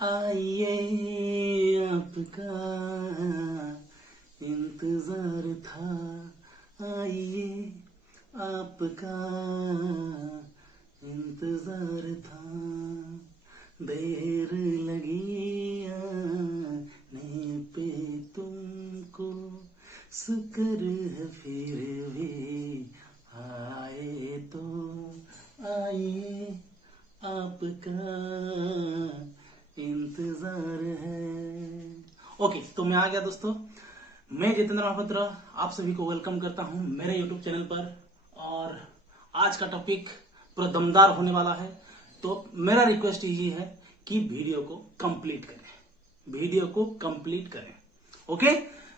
आइए आपका इंतजार था, आइए आपका इंतजार था, देर लगी आने पे तुमको, शुक्र है फिर भी आए तो, आइए आपका इंतजार है। ओके, तो मैं आ गया दोस्तों। मैं जितेंद्र महापात्र आप सभी को वेलकम करता हूं मेरे यूट्यूब चैनल पर। और आज का टॉपिक पूरा दमदार होने वाला है, तो मेरा रिक्वेस्ट यही है कि वीडियो को कंप्लीट करें, वीडियो को कंप्लीट करें। ओके,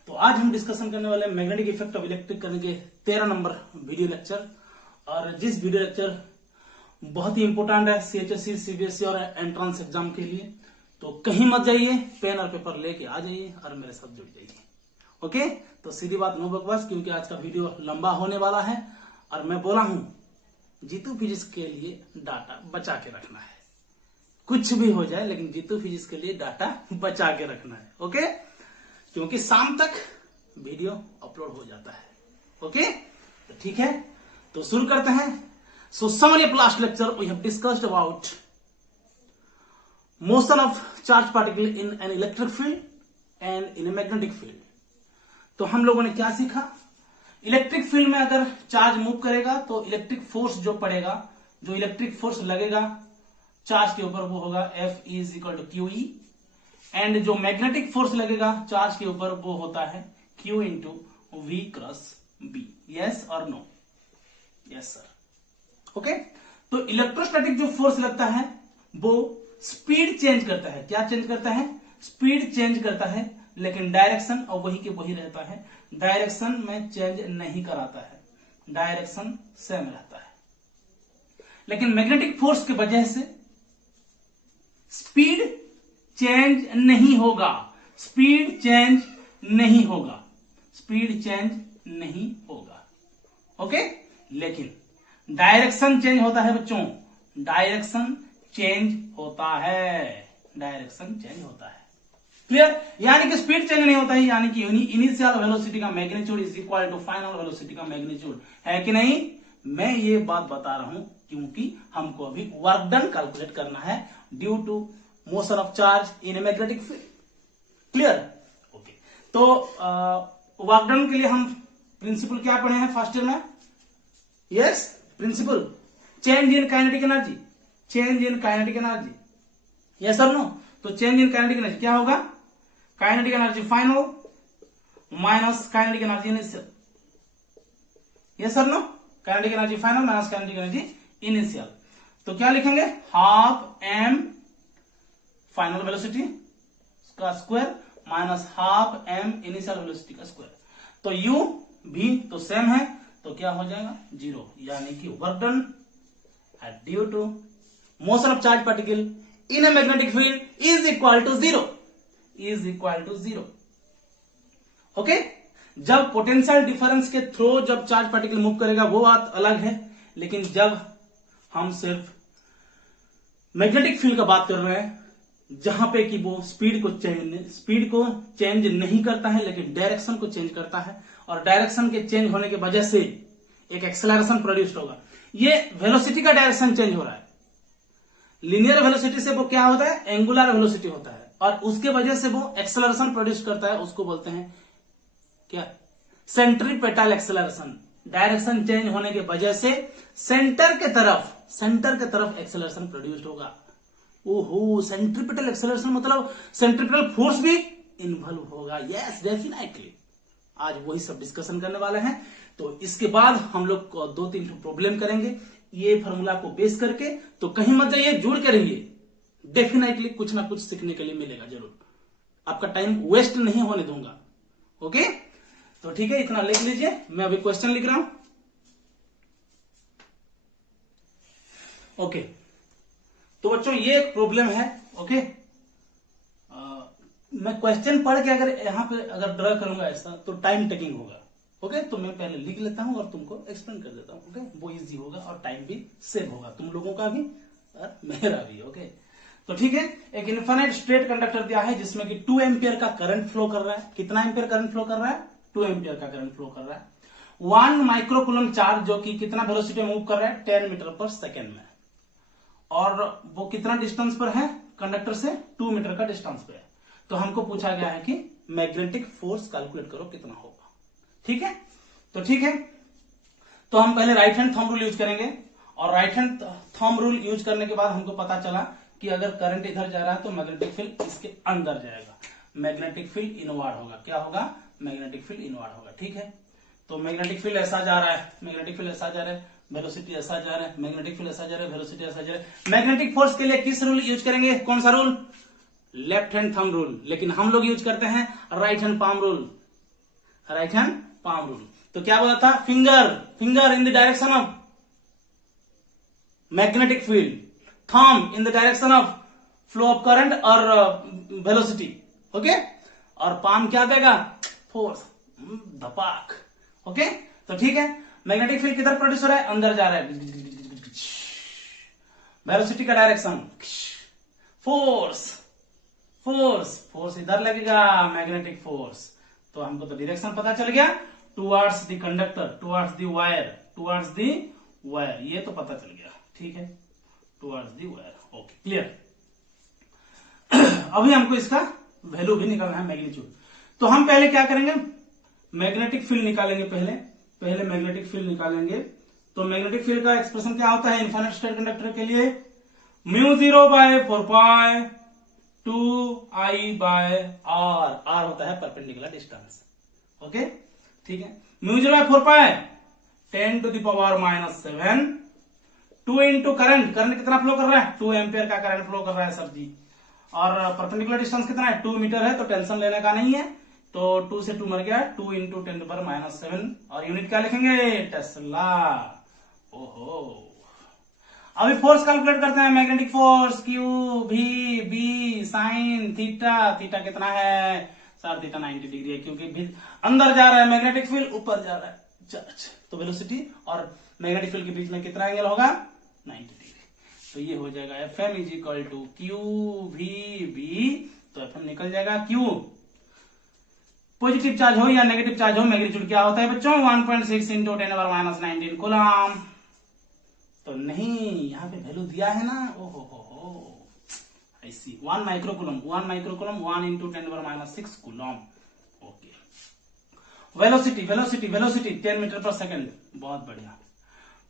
तो आज हम डिस्कशन करने वाले हैं magnetic effect of electric current के 13 नंबर वीडियो लेक्चर। और जिस वीडियो लेक्चर बहुत ही इंपॉर्टेंट है सीएचएससी, सीबीएसई और एंट्रेंस एग्जाम के लिए, तो कहीं मत जाइए, पेन और पेपर लेके आ जाइए और मेरे साथ जुड़ जाइए। ओके, तो सीधी बात, नो बकवास, क्योंकि आज का वीडियो लंबा होने वाला है। और मैं बोला हूं जीतू फिजिक्स के लिए डाटा बचा के रखना है, कुछ भी हो जाए लेकिन जीतू फिजिक्स के लिए डाटा बचा के रखना है। ओके, क्योंकि शाम तक वीडियो अपलोड हो जाता है। ओके, तो ठीक है, तो शुरू करते हैं। So summary of last lecture, we have discussed about motion of charged particle in an electric field and in a magnetic field. तो हम लोगों ने क्या सीखा? इलेक्ट्रिक फील्ड में अगर चार्ज मूव करेगा तो इलेक्ट्रिक फोर्स जो पड़ेगा, जो इलेक्ट्रिक फोर्स लगेगा चार्ज के ऊपर, वो होगा F is equal to Q E. And जो मैग्नेटिक फोर्स लगेगा चार्ज के ऊपर, वो होता है Q into V cross B. Yes और नो? Yes sir. ओके, तो इलेक्ट्रोस्टैटिक जो फोर्स लगता है वो स्पीड चेंज करता है। क्या चेंज करता है? स्पीड चेंज करता है, लेकिन डायरेक्शन और वही के वही रहता है, डायरेक्शन में चेंज नहीं कराता है, डायरेक्शन सेम रहता है। लेकिन मैग्नेटिक फोर्स की वजह से स्पीड चेंज नहीं होगा, स्पीड चेंज नहीं होगा, स्पीड चेंज नहीं होगा। ओके, लेकिन डायरेक्शन चेंज होता है बच्चों, डायरेक्शन चेंज होता है, डायरेक्शन चेंज होता है। क्लियर? यानी कि स्पीड चेंज नहीं होता है, यानी कि इनिशियल वेलोसिटी का magnitude is equal to final velocity का मैग्नीट्यूड, है कि नहीं? मैं ये बात बता रहा हूं क्योंकि हमको अभी वर्क डन कैलकुलेट करना है due to motion of charge in a magnetic field. Clear? Okay, तो वर्क डन के लिए हम प्रिंसिपल क्या पढ़े हैं फर्स्ट ईयर में? Yes, principle change in kinetic energy, change in kinetic energy. Yes और नो? तो चेंज इन काइनेटिक एनर्जी क्या होगा? Kinetic energy final minus kinetic energy initial. Yes और no? Kinetic energy final minus kinetic energy initial. तो क्या लिखेंगे? Half M final velocity का square minus half M initial velocity का square. तो U भी तो सेम है, तो क्या हो जाएगा? जीरो। यानी कि work done due to motion of charge particle in a magnetic field is equal to zero, is equal to zero. Okay, जब पोटेंशियल डिफरेंस के थ्रू जब चार्ज पार्टिकल मूव करेगा वो बात अलग है, लेकिन जब हम सिर्फ मैग्नेटिक फील्ड का बात कर रहे हैं जहां पे कि वो स्पीड को चेंज नहीं करता है, लेकिन डायरेक्शन को चेंज करता है, और डायरेक्शन के चेंज होने की वजह से एक एक्सेलरेशन प्रोड्यूस होगा। ये वेलोसिटी का डायरेक्शन चेंज हो रहा है, लीनियर वेलोसिटी से वो क्या होता है? एंगुलर वेलोसिटी होता है, और उसके वजह से वो एक्सेलरेशन प्रोड्यूस करता है, उसको बोलते हैं क्या? Centripetal acceleration. डायरेक्शन चेंज होने की वजह से सेंटर के तरफ एक्सेलरेशन प्रोड्यूस होगा। ओहो, सेंट्रीपेटल एक्सेलरेशन मतलब सेंट्रीपेटल फोर्स भी इन्वॉल्व होगा। यस, डेफिनेटली आज वही सब डिस्कशन करने वाले हैं। तो इसके बाद हम लोग 2-3 प्रॉब्लम करेंगे ये फॉर्मूला को बेस करके। तो कहीं मत जाइए, जुड़ के रहिए, डेफिनेटली कुछ ना कुछ सीखने के लिए मिलेगा जरूर, आपका टाइम वेस्ट नहीं होने दूंगा। ओके, तो ठीक है, इतना लिख लीजिए, मैं अभी क्वेश्चन लिख रहा हूं। ओके, तो बच्चों ये एक प्रॉब्लम है। ओके, मैं क्वेश्चन पढ़ के अगर यहां पे अगर ड्रा करूंगा ऐसा तो टाइम टेकिंग होगा। ओके, तो मैं पहले लिख लेता हूं और तुमको एक्सप्लेन कर देता हूं। ओके, वो इजी होगा और टाइम भी सेव होगा, तुम लोगों का भी और मेरा भी। ओके, तो ठीक है, एक इन्फिनिट स्ट्रेट कंडक्टर दिया है जिसमें कि 2 एम्पियर का करंट फ्लो कर रहा है। कितना एम्पियर करंट फ्लो कर रहा है? 2 एम्पियर का करंट फ्लो कर रहा है। 1 माइक्रोकूलम चार्ज जो कि कितना वेलोसिटी में मूव कर रहा है? 10 मीटर पर सेकेंड में। और वो कितना डिस्टेंस पर है कंडक्टर से? 2 मीटर का डिस्टेंस पे है। तो हमको पूछा गया है कि मैग्नेटिक फोर्स कैलकुलेट करो कितना होगा। ठीक है, तो ठीक है, तो हम पहले right hand thumb rule use करेंगे, और right hand thumb rule use करने के बाद हमको पता चला कि अगर करंट इधर जा रहा है तो मैग्नेटिक फील्ड इसके अंदर जाएगा, मैग्नेटिक फील्ड इनवर्ड होगा। क्या होगा? मैग्नेटिक फील्ड इनवर्ड होगा। ठीक है, तो मैग्नेटिक फील्ड ऐसा जा रहा है, मैग्नेटिक फील्ड ऐसा जा रहा है, वेलोसिटी ऐसा जा रहा है, मैग्नेटिक फील्ड ऐसा जा रहा है, वेलोसिटी ऐसा जा रहा है। मैग्नेटिक फोर्स के लिए किस रूल यूज करेंगे? कौन सा rule? Left hand thumb rule. लेकिन हम लोग यूज करते हैं right hand palm rule, right hand palm rule. तो क्या बोला था? Finger in the direction of magnetic field, thumb in the direction of flow of current और वेलोसिटी। ओके, और पाम क्या देगा? फोर्स, धपाक। ओके, तो ठीक है, मैग्नेटिक फील्ड किधर प्रोड्यूस हो रहा है? अंदर जा रहा है। वेलोसिटी का डायरेक्शन, फोर्स फोर्स इधर लगेगा, मैग्नेटिक फोर्स। तो हमको तो डायरेक्शन पता चल गया, towards the conductor, towards the wire, ये तो पता चल गया। ठीक है, towards the wire. Okay, clear. अभी हमको इसका वैल्यू भी निकालना है, मैग्नीट्यूड। तो हम पहले क्या करेंगे? मैग्नेटिक फील्ड निकालेंगे। पहले मैग्नेटिक फील्ड निकालेंगे। तो मैग्नेटिक फील्ड का एक्सप्रेशन क्या होता है इनफाइनाइट स्ट्रेट कंडक्टर के लिए? μ0/4π 2I/r, r होता है परपेंडिकुलर डिस्टेंस। ओके, ठीक है, μ0/4π 10⁻⁻7 2 इंटू करंट कितना फ्लो कर रहा है? 2 एम्पियर का करंट फ्लो कर रहा है सर जी। और परपेंडिकुलर डिस्टेंस कितना है? 2 मीटर है, तो टेंशन लेने का नहीं है। तो 2 से 2 मर गया, 2 इंटू 10⁻⁷, और यूनिट क्या लिखेंगे? टेस्ला। ओहो, अभी फोर्स कैलकुलेट करते हैं। Magnetic force Q V B sine theta, theta कितना है सर? थीटा 90 डिग्री है, क्योंकि अंदर जा रहा है मैग्नेटिक फील्ड, ऊपर जा रहा है चार्ज। तो वेलोसिटी और मैग्नेटिक फील्ड के बीच में कितना एंगल होगा? 90 डिग्री। तो ये हो जाएगा Fm is equal to Q V B. तो Fm निकल जाएगा Q, पॉजिटिव चार्ज हो या नेगेटिव चार्ज हो, मैग्नीट्यूड क्या होता है बच्चों? 1.6 इंटू 10⁻⁻19 कूलम। तो नहीं, यहां पे वैल्यू दिया है ना। ओहो, ऐसी 1 microcoulomb 1 into 10⁻⁻6 coulomb. Okay, velocity 10 metre per second. बहुत बढ़िया।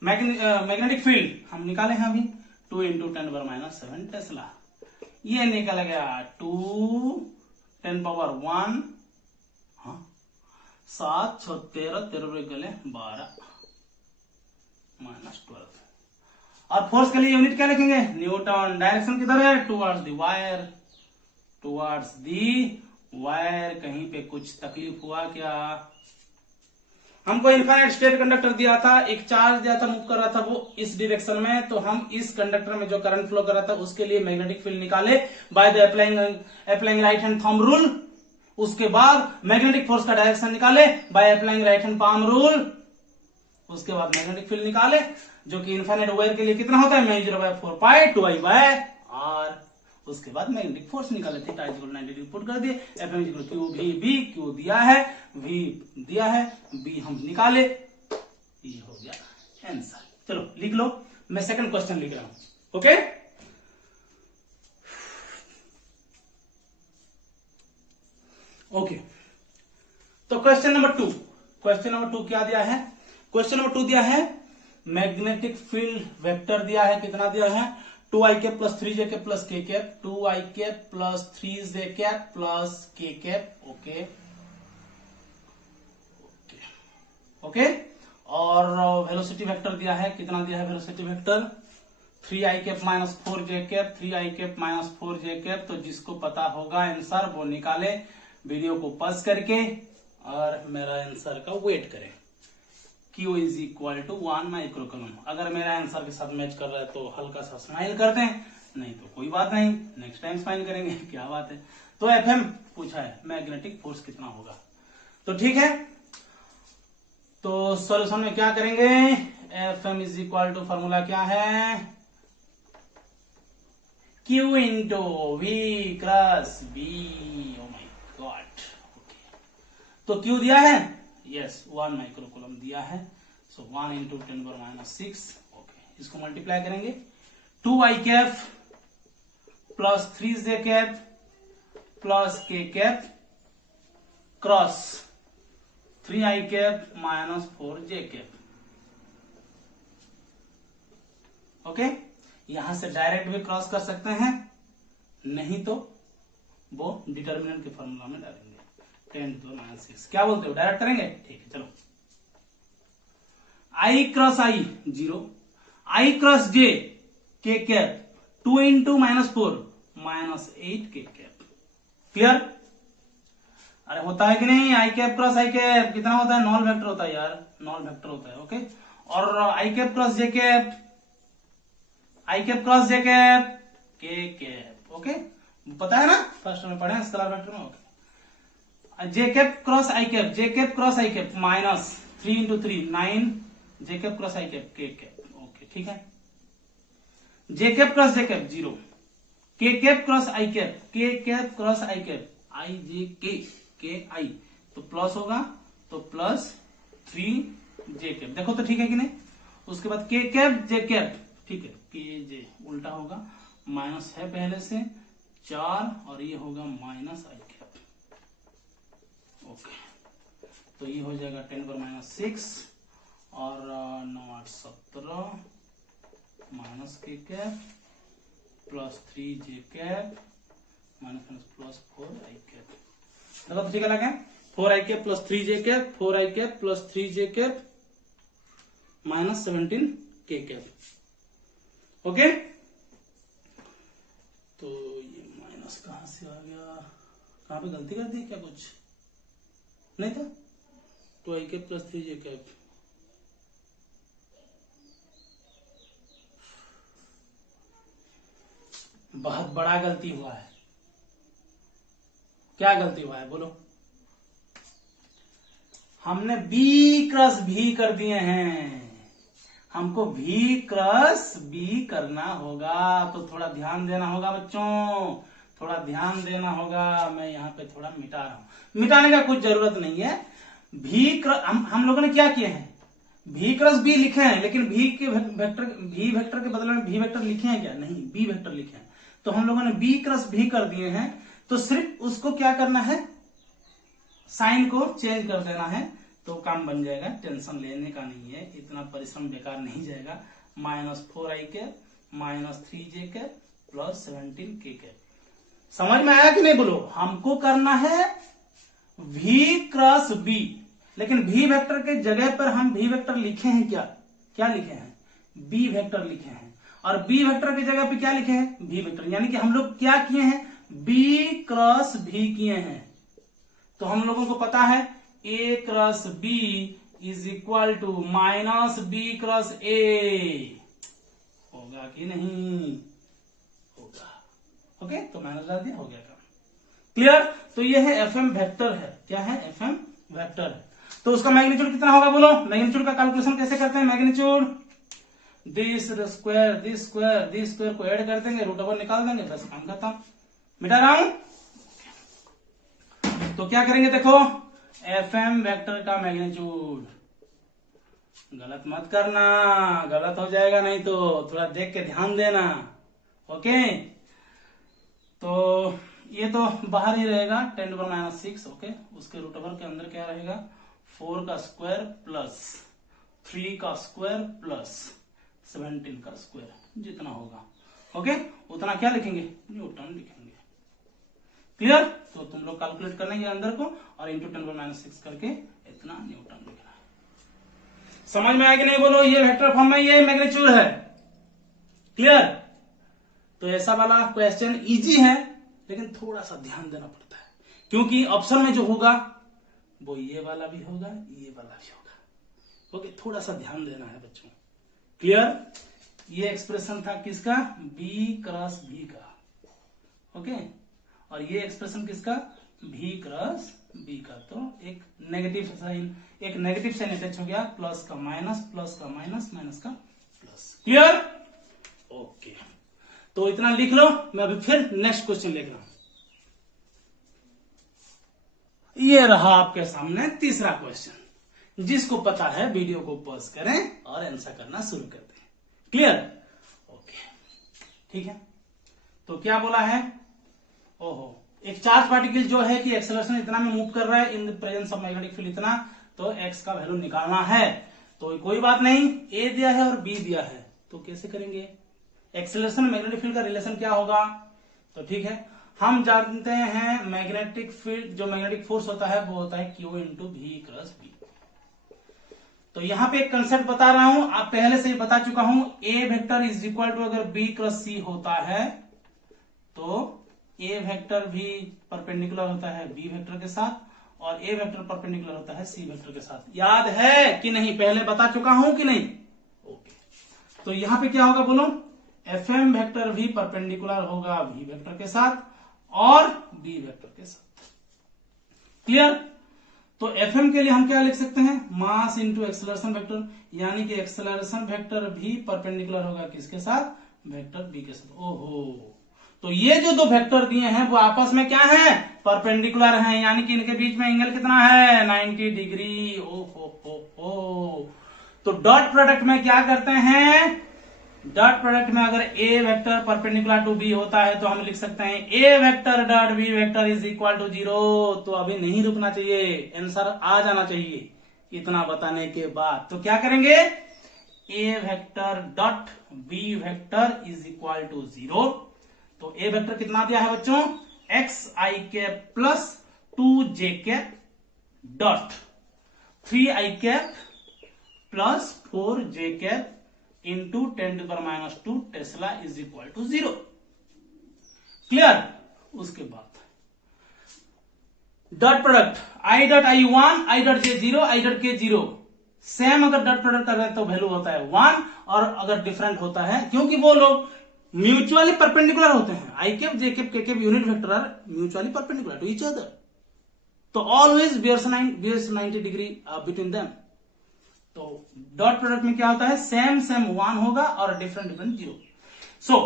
मैग्नेटिक फील्ड हम निकाले हैं अभी, 2 इंटू 10⁻⁷ टेस्ला। ये निकल गया 2 10⁻1, 7 6 13 13 गले 12 -12। और फोर्स के लिए यूनिट क्या लिखेंगे? न्यूटन। डायरेक्शन किधर है? Towards the wire. कहीं पे कुछ तकलीफ हुआ क्या? हमको इनफाइनाइट स्ट्रेट कंडक्टर दिया था, एक चार्ज दिया था, मूव कर रहा था वो इस डायरेक्शन में। तो हम इस कंडक्टर में जो करंट फ्लो कर रहा था उसके लिए मैग्नेटिक फील्ड निकाले by the applying right hand thumb rule. उसके बाद मैग्नेटिक फोर्स का डायरेक्शन निकाले by applying right hand palm rule. उसके बाद मैग्नेटिक फील्ड निकाले जो कि इनफाइनाइट वायर के लिए कितना होता है? μ0/4π 2I/r। उसके बाद मैग्नेटिक फोर्स निकाले, theta is equal 90 degree put कर दिए। Fm is equal Q V B, Q दिया है, V दिया है, B हम निकाले। ये हो गया आंसर। चलो लिख लो, मैं सेकंड क्वेश्चन लिख रहा हूं। ओके, तो क्वेश्चन नंबर 2 क्या दिया है? क्वेश्चन नंबर 2 दिया है मैग्नेटिक फील्ड वेक्टर दिया है। कितना दिया है? 2i cap plus 3j cap plus k cap, 2i cap plus 3j cap plus k cap. Okay, और वेलोसिटी वेक्टर दिया है। कितना दिया है velocity vector? 3i cap minus 4j cap, 3i cap minus 4j cap. तो जिसको पता होगा आंसर वो निकाले, वीडियो को पॉज करके, और मेरा आंसर का वेट करें। Q is equal to 1 microcoulomb. अगर मेरा आंसर के साथ मैच कर रहा है तो हल्का सा स्माइल कर दें, नहीं तो कोई बात नहीं, नेक्स्ट टाइम स्माइल करेंगे। क्या बात है। तो Fm पूछा है, मैग्नेटिक फोर्स कितना होगा। तो ठीक है, तो सॉल्यूशन में क्या करेंगे? Fm is equal to formula क्या है? Q into V cross B। Oh my God. तो Q दिया है, यस 1 माइक्रोकूलम दिया है। So 1 into 10⁻⁶। ओके, इसको मल्टीप्लाई करेंगे 2i cap plus 3j cap plus k cap cross 3i cap minus 4j cap. Okay, यहां से डायरेक्ट भी क्रॉस कर सकते हैं, नहीं तो वो डिटर्मिनेंट के फॉर्मूला में डालेंगे 10⁻⁶। क्या बोलते हो, डायरेक्ट करेंगे? ठीक है, चलो। i cross i 0, i cross j k cap 2 into -4 -8 k cap. Clear? अरे होता है कि नहीं, आई कैप क्रॉस आई कैप कितना होता है, नॉल वेक्टर होता है यार, नॉल वेक्टर होता है। ओके, और आई कैप क्रॉस जे कैप, आई कैप क्रॉस जे कैप के कैप। ओके, पता है ना, फर्स्ट में पढ़े स्केलर वेक्टर में। ओके, जे कैप क्रॉस आई कैप, जे कैप क्रॉस आई कैप माइनस 3 इंटू 3 9 जे कैप क्रॉस आई कैप के कैप। ओके, ठीक है। जे कैप क्रॉस जे cap 0, के cap cross आई cap, k cap cross आई cap आई जे के आई, तो प्लस होगा, तो प्लस 3 जे कैप। देखो तो ठीक है कि नहीं। उसके बाद के कैप जे कैप, ठीक है, के जे उल्टा होगा, माइनस है पहले से 4 और ये होगा माइनस आई कैप। ओके, तो ये हो जाएगा 10⁻⁶ और 9 8 17 माइनस के कैप प्लस 3 जे कैप माइनस प्लस 4 आई कैप। देखो तो ठीक है लगा, 4 आई कैप प्लस 3 जे कैप, 4 आई कैप प्लस 3 जे कैप माइनस 17 के कैप। ओके, तो ये माइनस कहां से आ गया, कहां पे गलती कर दी क्या, कुछ नहीं था। 2 आई कैप प्लस 3 जे कैप, बहुत बड़ा गलती हुआ है। क्या गलती हुआ है बोलो? हमने B क्रॉस V कर दिए हैं, हमको V क्रॉस B करना होगा, तो थोड़ा ध्यान देना होगा बच्चों, थोड़ा ध्यान देना होगा। मैं यहाँ पे थोड़ा मिटा रहा हूं, मिटाने का कुछ जरूरत नहीं है। V क्रॉस हम लोगों ने क्या किए हैं, V क्रॉस B लिखे हैं, लेकिन V वेक्टर के बदले में V वेक्टर लिखे हैं क्या, नहीं, B वेक्टर लिखे हैं। तो हम लोगों ने B क्रॉस V कर दिए हैं, तो सिर्फ उसको क्या करना है, साइन को चेंज कर देना है, तो काम बन जाएगा। टेंशन लेने का नहीं है, इतना परिश्रम बेकार नहीं जाएगा। -4 आई कैप माइनस 3 जे कैप प्लस 17 के कैप। समझ में आया कि नहीं बोलो? हमको करना है V क्रॉस B, लेकिन V वेक्टर के जगह पर हम V वेक्टर लिखे हैं क्या, क्या लिखे हैं, B वेक्टर लिखे हैं, और B वेक्टर की जगह पे क्या लिखे हैं, V वेक्टर। यानी कि हम लोग क्या किए हैं, B क्रॉस V किए हैं। तो हम लोगों को पता है A cross B is equal to minus B cross A। होगा कि नहीं, होगा। ओके, तो माइनस डाल दिया, हो गया काम। क्लियर? तो ये है FM वेक्टर है, क्या है, FM वेक्टर है। तो उसका मैग्नीट्यूड कितना होगा बोलो? मैग्नीट्यूड का कैलकुलेशन कैसे करते हैं, मैग्नीट्यूड दिस स्क्वायर को ऐड कर देंगे, रूट ओवर निकाल देंगे, बस काम खत्म। मिटा रहा हूं, तो क्या करेंगे देखो, FM वेक्टर का मैग्नीट्यूड, गलत मत करना, गलत हो जाएगा नहीं तो, थोड़ा देख के ध्यान देना। ओके, तो ये तो बाहर ही रहेगा 10⁻⁶। ओके, उसके रूट ओवर के अंदर क्या रहेगा, 4 का स्क्वायर प्लस 3 का स्क्वायर प्लस 17 का स्क्वायर, जितना होगा। ओके, उतना क्या लिखेंगे, न्यूटन लिखेंगे। क्लियर? तो तुम लोग कैलकुलेट करना है अंदर को, और इंटू 10⁻⁶ करके इतना न्यूटन लिखना है। समझ में आया कि नहीं बोलो? ये वेक्टर फॉर्म में ये मैग्नीट्यूड है। क्लियर? तो ऐसा वाला क्वेश्चन इजी है, लेकिन थोड़ा सा ध्यान देना पड़ता है, क्योंकि ऑप्शन में जो होगा वो ये वाला भी होगा, ये वाला भी होगा। ओके, थोड़ा सा ध्यान देना है बच्चों। क्लियर? ये एक्सप्रेशन था किसका, B क्रॉस B का। ओके, और ये एक्सप्रेशन किसका, V क्रॉस B का। तो एक नेगेटिव साइन अटैच हो गया, प्लस का माइनस, प्लस का माइनस, माइनस का प्लस। क्लियर? ओके, तो इतना लिख लो, मैं अभी फिर नेक्स्ट क्वेश्चन लिख रहा हूं। ये रहा आपके सामने तीसरा क्वेश्चन। जिसको पता है वीडियो को पॉज करें और आंसर करना शुरू कर दें। क्लियर? ओके, ठीक है। तो क्या बोला है? ओहो, एक चार्ज पार्टिकल जो है कि एक्सेलरेशन इतना में मूव कर रहा है इन the presence of magnetic field इतना, तो एक्स का वैल्यू निकालना है। तो कोई बात नहीं, ए दिया है और बी दिया है, तो कैसे करेंगे? एक्सेलरेशन मैग्नेटिक फील्ड का रिलेशन क्या होगा? तो ठीक है, हम जानते हैं मैग्नेटिक फील्ड, जो मैग्नेटिक फोर्स होता है वो होता है Q into V cross B. तो यहां पे एक कंसेप्ट बता रहा हूं, आप पहले से ही बता चुका हूं। ए वेक्टर इज इक्वल टू, अगर बी क्रॉस सी होता है तो ए वेक्टर भी परपेंडिकुलर होता है बी वेक्टर के साथ, और ए वेक्टर परपेंडिकुलर होता है सी वेक्टर के साथ। याद है कि नहीं? पहले बता चुका हूं कि नहीं? ओके, तो यहां पे क्या होगा बोलो? एफ एम वेक्टर भी परपेंडिकुलर होगा वी वेक्टर के साथ और बी वेक्टर के साथ। क्लियर? तो एफ एम के लिए हम क्या लिख सकते हैं? मास इंटू एक्सेलरेशन वेक्टर, यानी कि एक्सेलरेशन वेक्टर भी परपेंडिकुलर होगा किसके साथ? वेक्टर बी के साथ। ओहो, तो ये जो दो वेक्टर दिए हैं वो आपस में क्या है? परपेंडिकुलर हैं, यानी कि इनके बीच में एंगल कितना है? 90 डिग्री। ओ। तो डॉट प्रोडक्ट में क्या करते हैं? डॉट प्रोडक्ट में अगर A vector perpendicular to B होता है तो हम लिख सकते हैं A vector dot B vector is equal to 0। तो अभी नहीं रुकना चाहिए, आंसर आ जाना चाहिए इतना बताने के बाद। तो क्या करेंगे? A vector dot B vector is equal to 0। तो ए वेक्टर कितना दिया है बच्चों? X i cap plus 2j cap dot 3i cap plus 4j cap into 10⁻² tesla is equal to 0। Clear? उसके बाद dot product i dot i 1, i dot j 0, i dot k 0। Same अगर dot product कर रहे हैं तो value होता है 1, और अगर डिफरेंट होता है, क्योंकि वो लोग म्यूचुअली परपेंडिकुलर होते हैं, i cap j cap k cap unit vector are mutually perpendicular to each other, तो always bears 90 degree between them. तो डॉट प्रोडक्ट में क्या होता है? सेम 1 होगा और different 0। So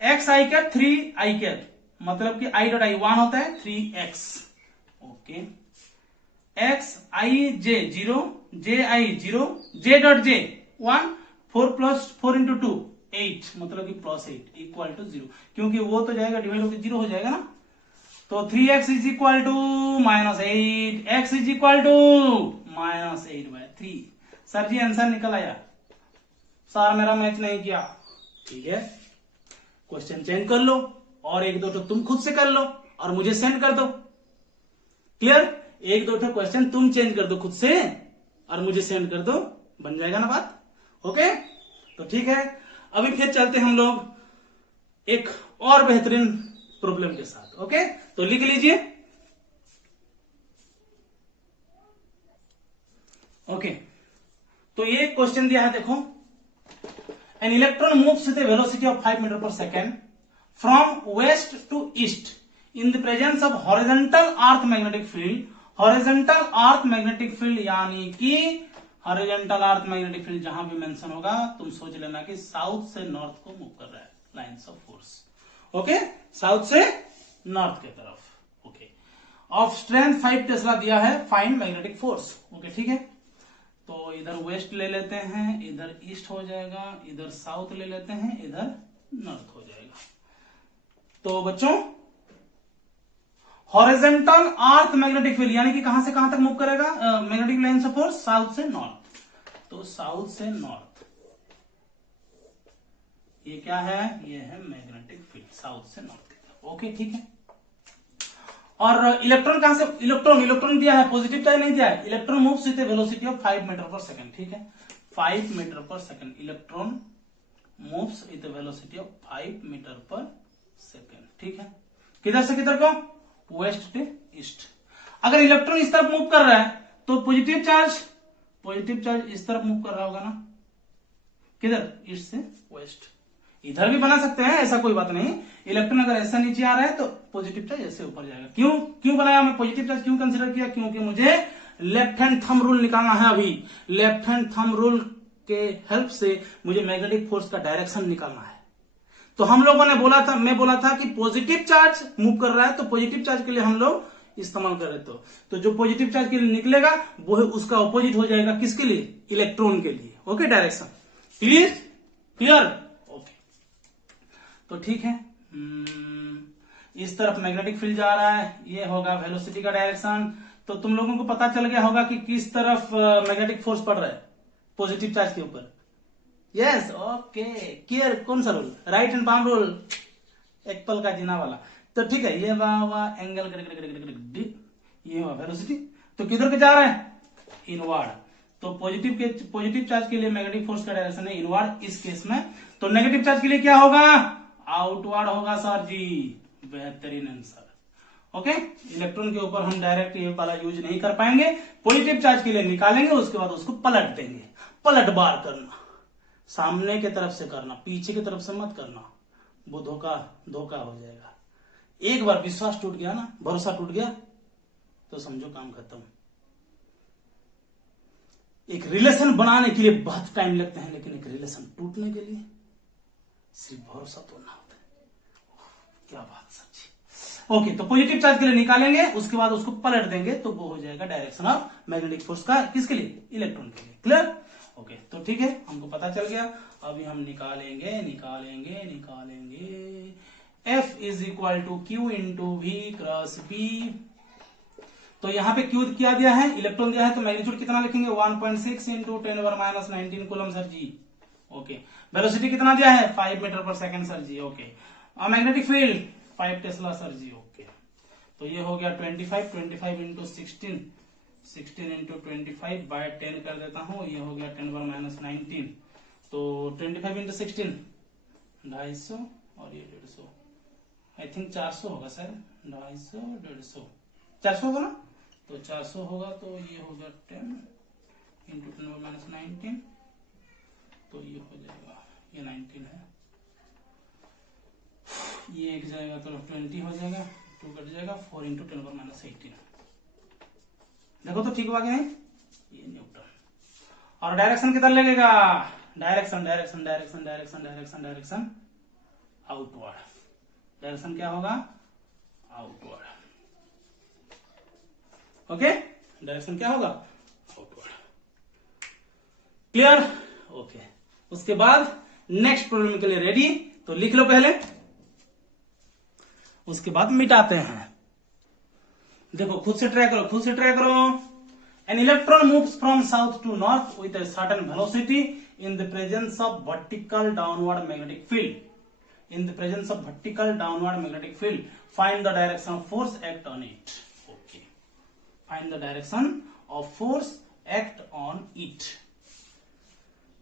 x i cap 3 i cap, मतलब कि आई डॉट आई 1 होता है 3x। Okay, x i j 0, j i 0, j dot j 1, 4 plus 4 into 2 8, मतलब कि +8 इक्वल टू 0, क्योंकि वो तो जाएगा डिवाइड होकर 0 हो जाएगा ना। तो 3x is equal to -8, x is equal to -8/3। Sir ji answer निकल आया, सर मेरा मैच नहीं किया। ठीक है, क्वेश्चन चेंज कर लो और एक दो तो तुम खुद से कर लो और मुझे सेंड कर दो। क्लियर? एक दो तो क्वेश्चन तुम चेंज कर दो खुद से और मुझे सेंड कर दो, बन जाएगा ना बात? ओके, तो ठीक है, अभी फिर चलते हम लोग एक और बेहतरीन प्रॉब्लम के साथ। ओके, तो लिख लीजिए। ओके, तो ये क्वेश्चन दिया है, देखो। An electron moves with the velocity of 5 metre per second from west to east in the presence of horizontal earth magnetic field. Horizontal earth magnetic field यानी कि हॉरिजॉन्टल अर्थ मैग्नेटिक फील्ड जहां भी mention होगा तुम सोच लेना कि south से नॉर्थ को मूव कर रहा है, lines of force. Okay, south से नॉर्थ की तरफ। ओके, ऑफ स्ट्रेंथ 5 टेस्ला दिया है, फाइंड मैग्नेटिक फोर्स। ओके, ठीक है, तो इधर वेस्ट ले लेते हैं, इधर ईस्ट हो जाएगा, इधर साउथ ले लेते हैं, इधर नॉर्थ हो जाएगा। तो बच्चों हॉरिजॉन्टल अर्थ मैग्नेटिक फील्ड यानी कि कहां से कहां तक मूव करेगा magnetic line of force? South से नॉर्थ। तो साउथ से नॉर्थ, ये क्या है? ये है मैग्नेटिक फील्ड साउथ से नॉर्थ की तरफ। ओके, ठीक है। और इलेक्ट्रॉन कहां से? इलेक्ट्रॉन दिया है, पॉजिटिव चार्ज नहीं दिया है। Electron moves with velocity of 5 metre per second. ठीक है, 5 metre per second electron moves with velocity of 5 metre per second. ठीक है, किधर से किधर को? West to east. अगर इलेक्ट्रॉन इस तरफ मूव कर रहा है तो पॉजिटिव चार्ज इस तरफ मूव कर रहा होगा ना, किधर? ईस्ट से वेस्ट। इधर भी बना सकते हैं, ऐसा कोई बात नहीं। इलेक्ट्रॉन अगर ऐसा नीचे आ रहा है तो पॉजिटिव चार्ज ऐसे ऊपर जाएगा। क्यों बनाया मैं पॉजिटिव चार्ज, क्यों कंसीडर किया? क्योंकि मुझे लेफ्ट हैंड थंब रूल निकालना है। अभी लेफ्ट हैंड थंब रूल के हेल्प से मुझे मैग्नेटिक फोर्स का डायरेक्शन निकालना है। तो हम लोगों ने बोला था, मैं बोला था कि पॉजिटिव चार्ज मूव कर रहा है तो पॉजिटिव चार्ज के लिए हम लोग इस्तेमाल कर रहे थे। तो जो पॉजिटिव चार्ज के लिए निकलेगा वो है उसका ऑपोजिट हो जाएगा किसके लिए, इलेक्ट्रॉन के लिए। Okay, direction clear, clear, okay. तो ठीक है, इस तरफ मैग्नेटिक फील्ड जा रहा है, ये होगा वेलोसिटी का डायरेक्शन। तो तुम लोगों को पता चल गया होगा कि किस तरफ मैग्नेटिक फोर्स पड़ रहा है, पॉजिटिव चार्ज के ऊपर। Yes, okay, clear. कौन सा rule, right hand palm rule, एक पल का जीना वाला। तो ठीक है, ये हुआ एंगल, ये हुआ वेलोसिटी। तो किधर के जा रहा है, इनवर्ड। तो पॉजिटिव चार्ज के लिए मैग्नेटिक फोर्स का डायरेक्शन है इनवर्ड इस केस में। तो नेगेटिव चार्ज के लिए क्या होगा, आउटवर्ड होगा सर जी। बेहतरीन आंसर। ओके, इलेक्ट्रॉन के ऊपर हम डायरेक्ट ये वाला यूज नहीं कर पाएंगे, पॉजिटिव चार्ज के लिए निकालेंगे, उसके बाद उसको पलट देंगे। पलट बार करना, सामने की तरफ से करना, पीछे की तरफ से मत करना, वो धोखा हो जाएगा। एक बार विश्वास टूट गया ना, भरोसा टूट गया तो समझो काम खत्म। एक रिलेशन बनाने के लिए बहुत टाइम लगता है, लेकिन एक रिलेशन टूटने के लिए सिर्फ भरोसा तोड़ना होता है। क्या बात सच्ची। ओके, तो पॉजिटिव चार्ज के लिए निकालेंगे, उसके बाद उसको पलट देंगे, तो वो हो जाएगा डायरेक्शन ऑफ मैग्नेटिक फोर्स का, किसके लिए, इलेक्ट्रॉन के लिए। Clear, okay. तो ठीक है, हमको पता चल गया। अभी हम निकालेंगे F is equal to Q into V cross B. तो यहां पे क्यू क्या दिया है, इलेक्ट्रॉन दिया है, तो मैग्नीट्यूड कितना लिखेंगे, 1.6 इंटू 10⁻⁻19 कूलम सर जी। ओके, वेलोसिटी कितना दिया है, 5 मीटर पर सेकंड सर जी। ओके, और मैग्नेटिक फील्ड 5 टेस्ला सर जी। ओके, तो ये हो गया 25 इंटू 16 इंटू 25 बाय 10 कर देता हूं, ये हो गया 10⁻⁻19। तो 25 इंटू 16 250 और ये 150, आई थिंक 400 होगा सर, 250 150 400 होगा ना। तो 400 होगा, तो ये हो गया 10 इंटू 10⁻⁻19, तो ये हो जाएगा, ये 19 है, ये एक जाएगा तो 20 हो जाएगा, 2 कट जाएगा, 4 इंटू 10⁻18। देखो तो ठीक हुआ कि नहीं, ये न्यूटन। और डायरेक्शन किधर लगेगा, डायरेक्शन आउटवर्ड। डायरेक्शन क्या होगा, आउटवर्ड। ओके, डायरेक्शन क्या होगा, आउटवर्ड। Clear, okay. उसके बाद नेक्स्ट प्रॉब्लम के लिए रेडी, तो लिख लो पहले, उसके बाद मिटाते हैं। देखो, खुद से ट्राई करो। An electron moves from south to north with a certain velocity in the presence of vertical downward magnetic field. Find the direction of force act on it. Okay. Find the direction of force act on it.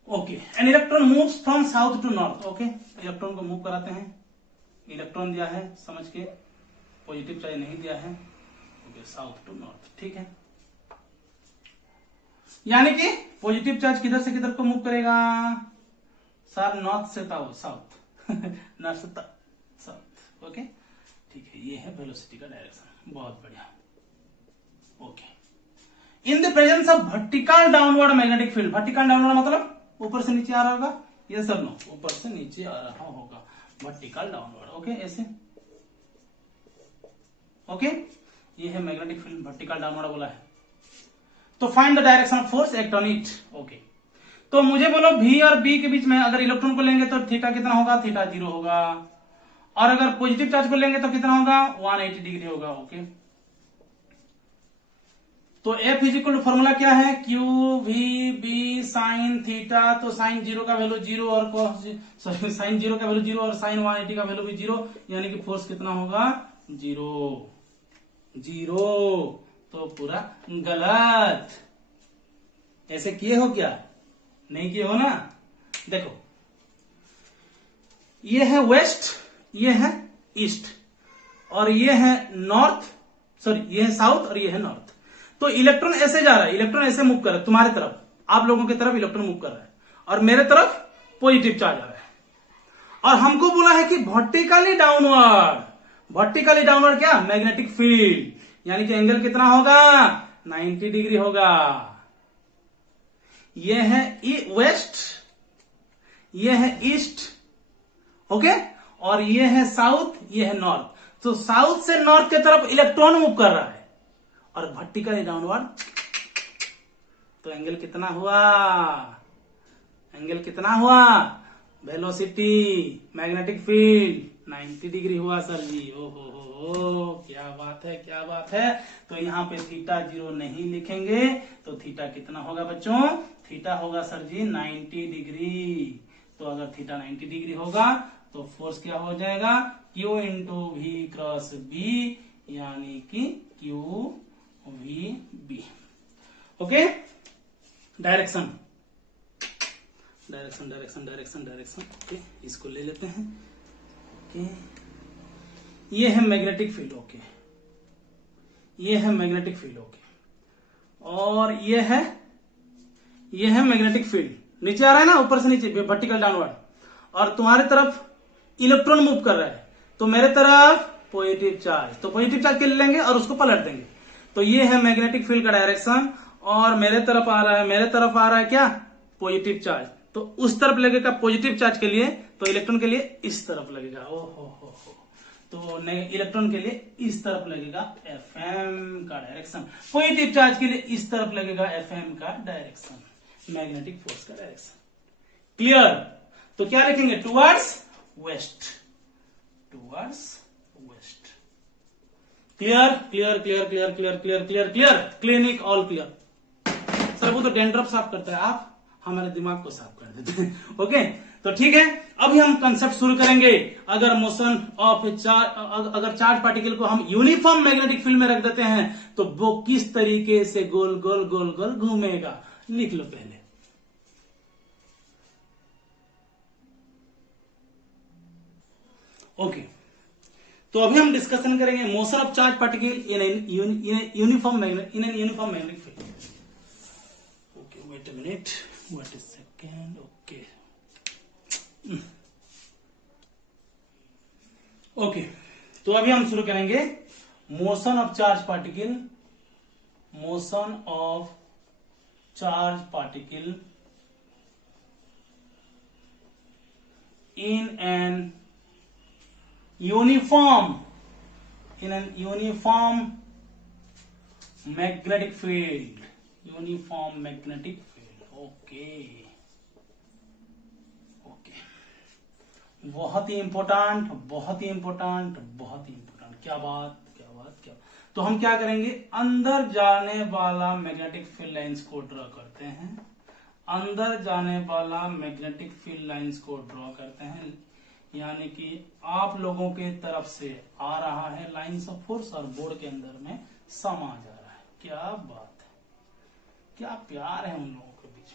Okay. An electron moves from south to north. Okay. Electron को move कराते हैं। Electron दिया है, समझ के, positive charge नहीं दिया है। ओके, साउथ टू नॉर्थ, ठीक है। यानी कि पॉजिटिव चार्ज किधर से किधर को मूव करेगा सर, नॉर्थ से साउथ नॉर्थ से साउथ। ओके, ठीक है, ये है वेलोसिटी का डायरेक्शन, बहुत बढ़िया। Okay, in the presence of vertical downward magnetic field. Vertical downward मतलब ऊपर से नीचे आ रहा होगा, ये सर नो, ऊपर से नीचे आ रहा होगा, वर्टिकल डाउनवर्ड। ओके, ऐसे। ओके, ये है मैग्नेटिक फील्ड, वर्टिकल डाउनवर्ड बोला है। तो find the direction of force act on it. Okay, तो मुझे बोलो V और B के बीच में अगर इलेक्ट्रॉन को लेंगे तो थीटा कितना होगा, थीटा 0 होगा। और अगर पॉजिटिव चार्ज को लेंगे तो कितना होगा, 180 डिग्री होगा। ओके, तो F is equal to formula क्या है, Q V B sine theta. तो साइन 0 का वैल्यू 0 और साइन 0 का वैल्यू 0 और साइन 180 का वैल्यू भी 0, यानी कि फोर्स कितना होगा, 0। तो पूरा गलत। ऐसे किए हो क्या, नहीं किए हो ना। देखो, ये है वेस्ट, ये है ईस्ट, और ये है नॉर्थ, सॉरी ये है साउथ और ये है नॉर्थ। तो इलेक्ट्रॉन ऐसे जा रहा है, इलेक्ट्रॉन ऐसे मूव कर रहा है तुम्हारे तरफ, आप लोगों की तरफ इलेक्ट्रॉन मूव कर रहा है, और मेरे तरफ पॉजिटिव चार्ज आ रहा है। और हमको बोला है कि वर्टिकली डाउनवर्ड क्या, मैग्नेटिक फील्ड, यानी कि एंगल कितना होगा, 90 डिग्री होगा। यह है वेस्ट, यह है ईस्ट। ओके, और ये है साउथ, ये है नॉर्थ। तो साउथ से नॉर्थ की तरफ इलेक्ट्रॉन मूव कर रहा है और वर्टिकली डाउनवर्ड। तो एंगल कितना हुआ? एंगल कितना हुआ? वेलोसिटी, मैग्नेटिक फील्ड 90 डिग्री हुआ सर जी। ओ हो, क्या बात है, क्या बात है। तो यहाँ पे थीटा 0 नहीं लिखेंगे, तो थीटा कितना होगा बच्चों? थीटा होगा सर जी 90 डिग्री। तो अगर थीटा 90 डिग्री होगा तो फोर्स क्या हो जाएगा? Q into V cross B, यानी कि Q V B. Okay, direction direction direction direction direction. Okay, इसको ले लेते हैं। ओके, ये है मैग्नेटिक फील्ड। ओके, ये है मैग्नेटिक फील्ड। ओके, और ये है मैग्नेटिक फील्ड। नीचे आ रहा है ना, ऊपर से नीचे, वर्टिकल डाउनवर्ड। और तुम्हारे तरफ इलेक्ट्रॉन मूव कर रहा है, तो मेरे तरफ पॉजिटिव चार्ज। तो पॉजिटिव चार्ज के ले लेंगे और उसको पलट देंगे। तो ये है मैग्नेटिक फील्ड का डायरेक्शन, और मेरे तरफ आ रहा है क्या? Positive charge. तो उस तरफ लगेगा पॉजिटिव चार्ज के लिए, तो इलेक्ट्रॉन के लिए इस तरफ लगेगा। ओ हो। तो इलेक्ट्रॉन के लिए इस तरफ लगेगा एफएम का डायरेक्शन, पॉजिटिव चार्ज के लिए इस तरफ लगेगा एफएम का डायरेक्शन, मैग्नेटिक फोर्स का डायरेक्शन। क्लियर? तो क्या लिखेंगे? Towards waste, towards waste. Clear clear clear clear clear clear clear clear. Clinic all clear. Sir वो तो डेंड्रफ साफ करता है, आप हमारे दिमाग को साफ कर देते हैं। ओके, तो ठीक है, अभी हम कंसेप्ट शुरू करेंगे। अगर मोशन ऑफ अगर चार्ज पार्टिकल को हम यूनिफॉर्म मैग्नेटिक फील्ड में रख देते हैं तो वो किस तरीके से गोल गोल गोल गोल घूमेगा, लिख लो पहले। ओके, तो अभी हम डिस्कशन करेंगे motion of charge particle in uniform magnetic field. Okay, wait a minute, what is second. Okay okay, तो अभी हम शुरू करेंगे motion of charge particle, motion of charge particle in an uniform magnetic field, uniform magnetic field। Okay, बहुत ही important, बहुत ही important, बहुत ही इंपॉर्टेंट। क्या बात, क्या बात, क्या। तो हम क्या करेंगे? अंदर जाने वाला मैग्नेटिक फील्ड लाइंस को ड्रॉ करते हैं, अंदर जाने वाला मैग्नेटिक फील्ड लाइंस को ड्रॉ करते हैं, यानी कि आप लोगों के तरफ से आ रहा है लाइंस ऑफ फोर्स और बोर्ड के अंदर में समा जा रहा है। क्या बात है, क्या प्यार है उन लोगों के बीच।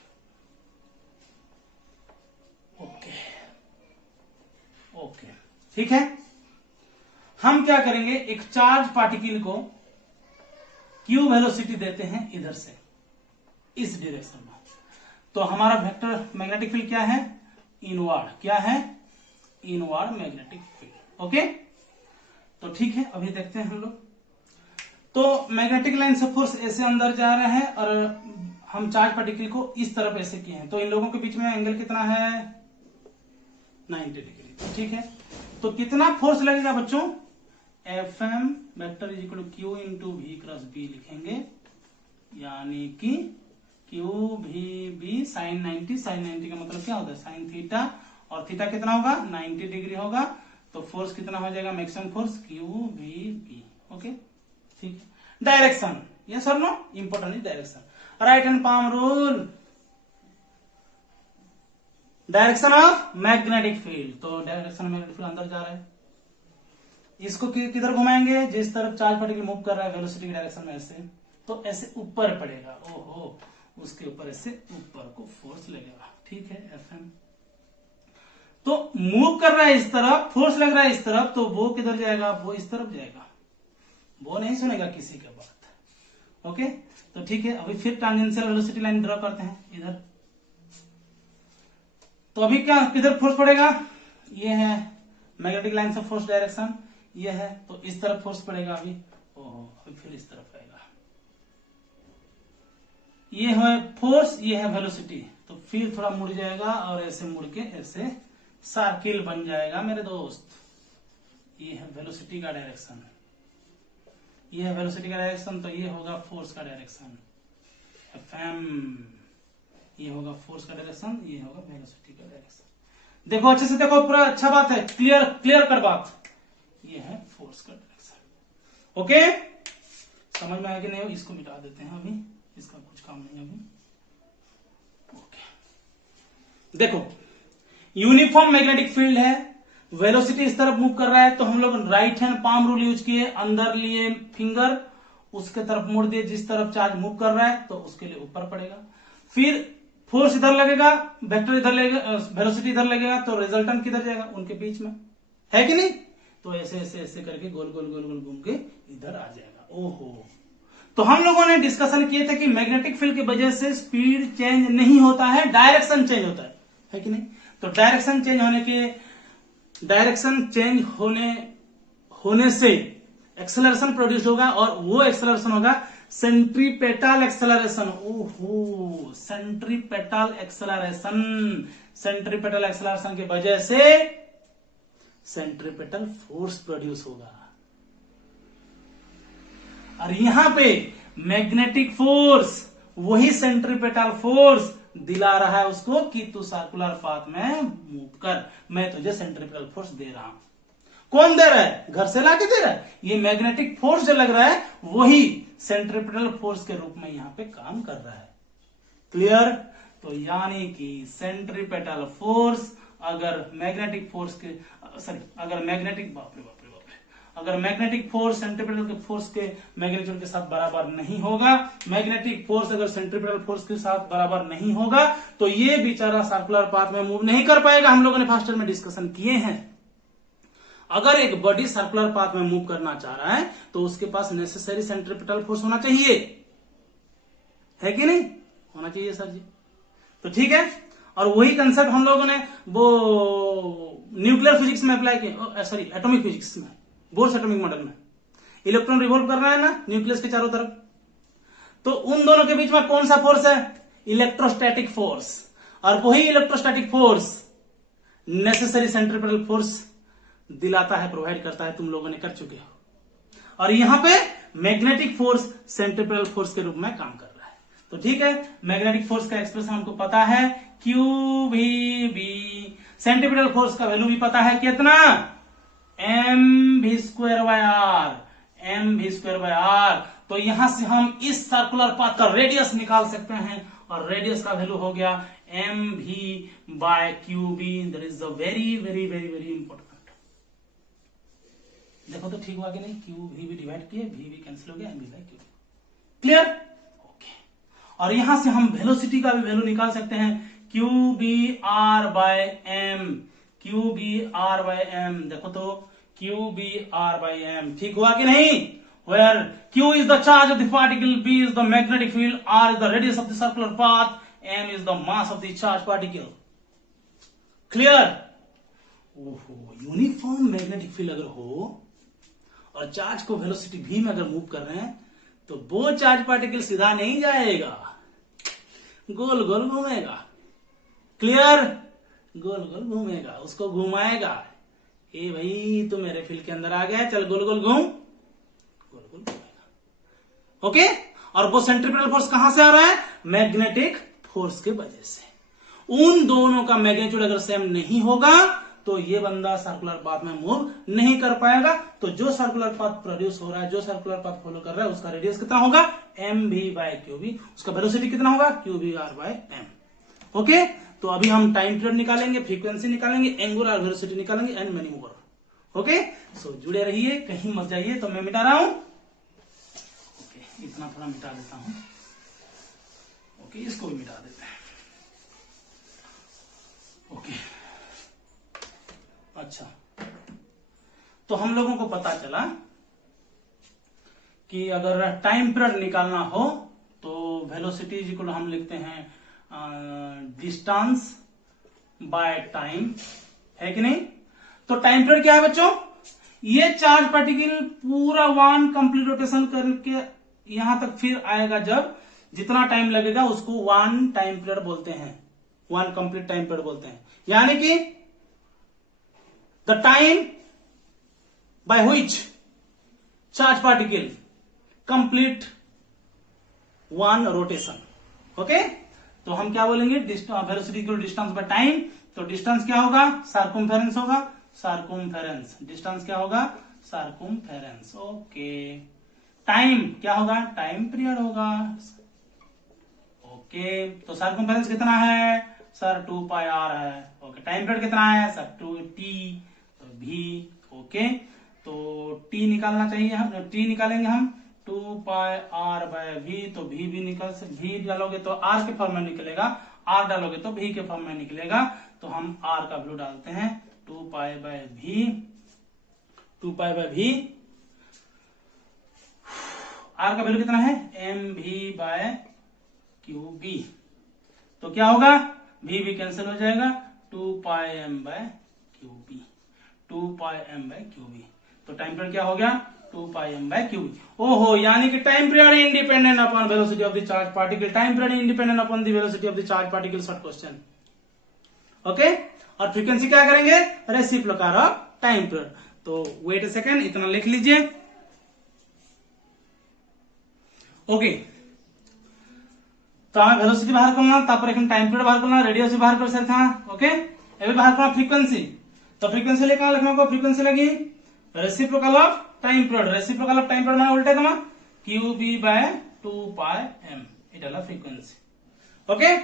ओके ओके, ठीक है। हम क्या करेंगे? एक चार्ज पार्टिकल को क्यू वेलोसिटी देते हैं इधर से, इस डायरेक्शन में। तो हमारा वेक्टर मैग्नेटिक फील्ड क्या है? इनवर्ड। क्या है? Inward magnetic field. ओके, तो ठीक है, अभी देखते हैं हम लोग। तो मैग्नेटिक लाइन से फोर्स ऐसे अंदर जा रहे हैं और हम चार्ज पार्टिकल को इस तरफ ऐसे किए हैं, तो इन लोगों के बीच में एंगल कितना है? 90 डिग्री। ठीक है, तो कितना फोर्स लगेगा बच्चों? Fm vector is equal to Q into V cross B लिखेंगे, यानी कि Q V B sine 90। Sine 90 का मतलब क्या होता है? साइन थीटा, और थीटा कितना होगा? 90 डिग्री होगा। तो फोर्स कितना हो जाएगा? Maximum force Q V B. Okay, ठीक है। डायरेक्शन, यस और no? Important is direction. Right hand palm rule, direction of magnetic field. तो डायरेक्शन मैग्नेटिक फील्ड अंदर जा रहा है, इसको किधर घुमाएंगे? जिस तरफ चार्ज पार्टिकल मूव कर रहा है वेलोसिटी की डायरेक्शन में, ऐसे, तो ऐसे ऊपर पड़ेगा। ओहो, उसके ऊपर ऐसे ऊपर को फोर्स लगेगा। ठीक है, एफएम। तो मूव कर रहा है इस तरफ, फोर्स लग रहा है इस तरफ, तो वो किधर जाएगा? वो इस तरफ जाएगा, वो नहीं सुनेगा किसी की बात। ओके, तो ठीक है, अभी फिर टैंजेंशियल वेलोसिटी लाइन ड्रॉ करते हैं इधर। तो अभी क्या, किधर फोर्स पड़ेगा? ये है मैग्नेटिक लाइन से फोर्स डायरेक्शन, ये है, तो इस तरफ फोर्स पड़ेगा अभी। ओहो, अभी फिर इस तरफ आएगा। ये है फोर्स, ये है वेलोसिटी, तो फिर थोड़ा मुड़ जाएगा और ऐसे मुड़ के ऐसे सर्किल बन जाएगा मेरे दोस्त। ये है वेलोसिटी का डायरेक्शन, ये है वेलोसिटी का डायरेक्शन, तो ये होगा फोर्स का डायरेक्शन Fm, ये होगा फोर्स का डायरेक्शन, ये होगा वेलोसिटी का डायरेक्शन। देखो अच्छे से देखो, पूरा अच्छा बात है, क्लियर क्लियर कर बात। ये है फोर्स का डायरेक्शन। ओके, समझ में आया कि नहीं? इसको मिटा देते हैं अभी, इसका कुछ काम नहीं अभी। ओके, देखो यूनिफॉर्म मैग्नेटिक फील्ड है, वेलोसिटी इस तरफ मूव कर रहा है, तो हम लोग right hand palm rule use किए, अंदर लिए फिंगर, उसके तरफ मोड़ दिए, जिस तरफ चार्ज मूव कर रहा है तो उसके लिए ऊपर पड़ेगा। फिर फोर्स इधर लगेगा, वेक्टर इधर लगेगा, वेलोसिटी इधर लगेगा, तो रिजल्टेंट किधर जाएगा? उनके बीच में, है कि नहीं? तो ऐसे ऐसे ऐसे करके गोल गोल गोल गोल घूम के इधर आ जाएगा। ओहो, तो हम लोगों ने डिस्कशन किए थे कि मैग्नेटिक फील्ड की वजह से स्पीड चेंज नहीं होता है, डायरेक्शन चेंज होता है कि नहीं? तो डायरेक्शन चेंज होने से एक्सेलरेशन प्रोड्यूस होगा, और वो एक्सेलरेशन होगा सेंट्रीपेटल एक्सेलरेशन। ओहो, सेंट्रीपेटल एक्सेलरेशन की वजह से सेंट्रीपेटल फोर्स प्रोड्यूस होगा। और यहां पे मैग्नेटिक फोर्स, वही सेंट्रीपेटल फोर्स दिला रहा है उसको कि तू सर्कुलर पाथ में मूव कर, मैं तुझे सेंट्रीपेटल फोर्स दे रहा हूं। कौन दे रहा है? घर से लाके दे रहा है। ये मैग्नेटिक फोर्स जो लग रहा है वही सेंट्रीपेटल फोर्स के रूप में यहां पे काम कर रहा है। क्लियर? तो यानी कि सेंट्रीपेटल फोर्स अगर मैग्नेटिक फोर्स के अगर मैग्नेटिक फोर्स सेंट्रीपेटल के फोर्स के मैग्नीट्यूड के साथ बराबर नहीं होगा, मैग्नेटिक फोर्स अगर सेंट्रीपेटल फोर्स के साथ बराबर नहीं होगा, तो ये बेचारा सर्कुलर पाथ में मूव नहीं कर पाएगा। हम लोगों ने फर्स्ट ईयर में डिस्कशन किए हैं। अगर एक बॉडी सर्कुलर पाथ में मूव करना चाह रहा है तो उसके पास नेसेसरी सेंट्रीपेटल फोर्स होना चाहिए, है कि नहीं? होना चाहिए सर जी। तो ठीक है, और वही कंसेप्ट हम लोगों ने वो न्यूक्लियर फिजिक्स में अप्लाई किया, सॉरी एटॉमिक फिजिक्स में, बोर्स एटॉमिक मॉडल में। इलेक्ट्रॉन रिवॉल्व कर रहा है ना न्यूक्लियस के चारों तरफ, तो उन दोनों के बीच में कौन सा फोर्स है? Electrostatic force. और वही electrostatic force necessary centripetal force दिलाता है, प्रोवाइड करता है, तुम लोगों ने कर चुके हो। और यहां पे मैग्नेटिक फोर्स सेंट्रीपेटल फोर्स के रूप में काम कर रहा है। तो ठीक है, मैग्नेटिक फोर्स का एक्सप्रेशन हमको पता है, Q V B. Centripetal force का वैल्यू भी पता है, कितना? mv²r। तो यहां से हम इस सर्कुलर पाथ का रेडियस निकाल सकते हैं, और रेडियस का वैल्यू हो गया mv/qb। That is the very very very very important. देखो तो ठीक हुआ कि नहीं? क्यू वी भी डिवाइड किए, वी भी कैंसिल हो गया, mv/qb। क्लियर? ओके। और यहां से हम वेलोसिटी का भी वैल्यू निकाल सकते हैं, qbr/m। देखो तो qbr/m ठीक हुआ कि नहीं? Where q is the charge of the particle, b is the magnetic field, r is the radius of the circular path, m is the mass of the charged particle. Clear? ओहो, uniform magnetic field अगर हो और charge को velocity v में अगर move कर रहे हैं, तो वो चार्ज पार्टिकल सीधा नहीं जाएगा, गोल गोल घूमेगा। क्लियर? गोल गोल घूमेगा, उसको घुमाएगा। ए भाई तू मेरे फील्ड के अंदर आ गया, चल गोल गोल घूम, गोल गोल घूमेगा। ओके? और वो सेंट्रीपेटल फोर्स कहां से आ रहा है? मैग्नेटिक फोर्स के वजह से। उन दोनों का मैग्नीट्यूड अगर सेम नहीं होगा तो ये बंदा सर्कुलर पाथ में मूव नहीं कर पाएगा। तो जो सर्कुलर पाथ प्रोड्यूस हो रहा है, जो सर्कुलर पाथ फॉलो कर रहा है, उसका रेडियस कितना होगा? mv/qb। उसका वेलोसिटी कितना होगा? qbr/m। ओके? तो अभी हम टाइम पीरियड निकालेंगे, फ्रीक्वेंसी निकालेंगे, एंगुलर वेलोसिटी निकालेंगे, एंड मेनी मोर। ओके? सो जुड़े रहिए, कहीं मत जाइए। तो मैं मिटा रहा हूं। ओके, इतना थोड़ा मिटा देता हूं। ओके, इसको भी मिटा देते हैं। ओके, अच्छा, तो हम लोगों को पता चला कि अगर टाइम पीरियड निकालना हो तो वेलोसिटी इक्वल हम लिखते हैं डिस्टेंस बाय टाइम, है कि नहीं? तो टाइम पीरियड क्या है बच्चों? ये चार्ज पार्टिकल पूरा वन कंप्लीट रोटेशन करके यहां तक फिर आएगा, जब जितना टाइम लगेगा उसको वन टाइम पीरियड बोलते हैं, वन कंप्लीट टाइम पीरियड बोलते हैं। यानी कि the time by which charge particle complete one rotation. Okay, तो हम क्या बोलेंगे, velocity equal distance by time. तो डिस्टेंस क्या होगा, सर्कमफेरेंस होगा, सर्कमफेरेंस डिस्टेंस क्या होगा, सर्कमफेरेंस। ओके, टाइम क्या होगा, टाइम पीरियड होगा। ओके, तो सर्कमफेरेंस कितना है सर, 2 पाई आर है। ओके, टाइम पीरियड कितना है सर, 2 टी, तो भी। ओके, तो टी निकालना चाहिए, हम टी निकालेंगे हम 2 पाई आर बाय वी। तो भी निकल से, भी डालोगे तो आर के फॉर्म में निकलेगा, आर डालोगे तो भी के फॉर्म में निकलेगा। तो हम आर का वैल्यू डालते हैं 2 पाई बाय भी, 2 पाई बाय भी। आर का वैल्यू कितना है, M v by Q B. तो क्या होगा, भी कैंसिल हो जाएगा, 2 pi M bye Q B, 2 pi M bye Q B. तो टाइम पीरियड क्या हो गया, 2 pi M bye Q B. ओहो, यानी कि time period independent upon velocity of the charge particle, time period independent upon the velocity of the charge particle, short question. Okay, और frequency क्या करेंगे, रेसिप्रोकल ऑफ टाइम पीरियड। तो wait a second, इतना लिख लीजिए। ओके, तो आम velocity बाहर करना, टाइम पीरियड बाहर करना, रेडियस बाहर कर सकता। ओके, एवं बाहर करना फ्रीक्वेंसी। तो फ्रीक्वेंसी लेकर लिखना को, फ्रीक्वेंसी लगी reciprocal of time period, reciprocal of time period माने उल्टे कमा q B by 2 pi m, इटा फ्रीक्वेंसी। ओके,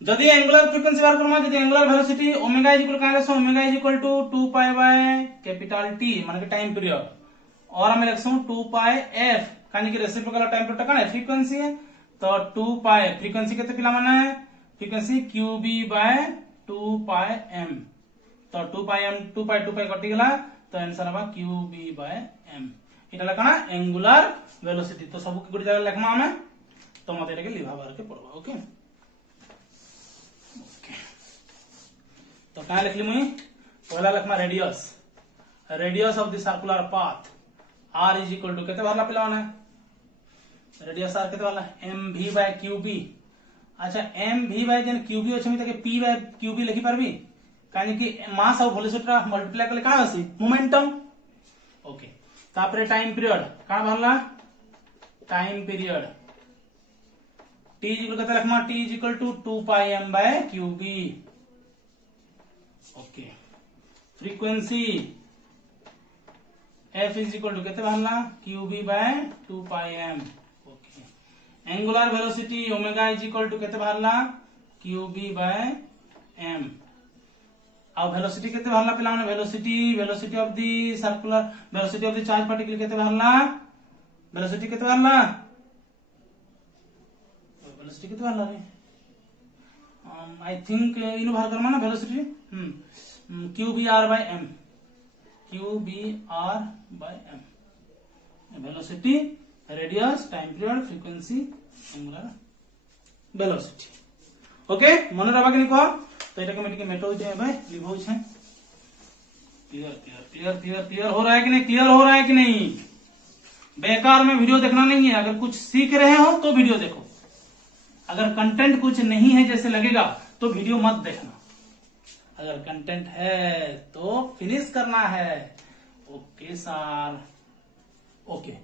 जदि एंगुलर फ्रीक्वेंसी बाहर करमा, जदि angular velocity omega is equal काले सो, omega is equal to 2 pi by capital T माने टाइम पीरियड, और हम लिखसु 2 पाई एफ कानी कि रेसिप्रोकल ऑफ टाइम पीरियड का फ्रीक्वेंसी है। तो 2 पाई फ्रीक्वेंसी केते पिला माने, frequency Q B by 2 pi M. तो 2 पाई एम, 2 पाई कटि गला, तो आंसर हबा क्यू बी बाय एम। इटा लकना एंगुलर वेलोसिटी। तो सब गुड जगह लिखमा हमें, तो मते एटाके लिभा बार के पड़बा। ओके ओके, तो का लिखली मुई, पहला लिखमा radius, radius of the circular path r is equal to केते बारला पिलाना, रेडियस r केते वाला m v by Q B. अच्छा, एम भी बाय जन क्यू बी अछि तके पी बाय क्यू बी लिखि पारबी, कानी कि मास और वेलोसिटी मल्टीप्लाई करले का आसी मोमेंटम। ओके, तापरे टाइम पीरियड का बारला, time period t is equal केते लिखमा, t is equal to 2 pi m by Q B. Okay, frequency f is equal to केते बारला, q B by 2 pi m। Okay, angular velocity omega is equal to केते बारला, q B by m। अब velocity केते बारला पिलाने, velocity of the circular, velocity of the charge particle केते Barla, velocity केते बारला, वेलोसिटी केते बारला रे, आई थिंक इनु बाहर करना ना velocity, Q B R by M, Q B R by M. Velocity, radius, time period, frequency, angular velocity. Okay, मन रखा कि कह, तो एटा के मेटो जे भाई लिखो छे, clear clear clear clear clear हो रहा है कि नहीं, क्लियर हो रहा है कि नहीं। बेकार में वीडियो देखना नहीं है, अगर कुछ सीख रहे हो तो वीडियो देखो, अगर कंटेंट कुछ नहीं है जैसे लगेगा तो वीडियो मत देखना, अगर कंटेंट है तो फिनिश करना है। Okay sir, okay.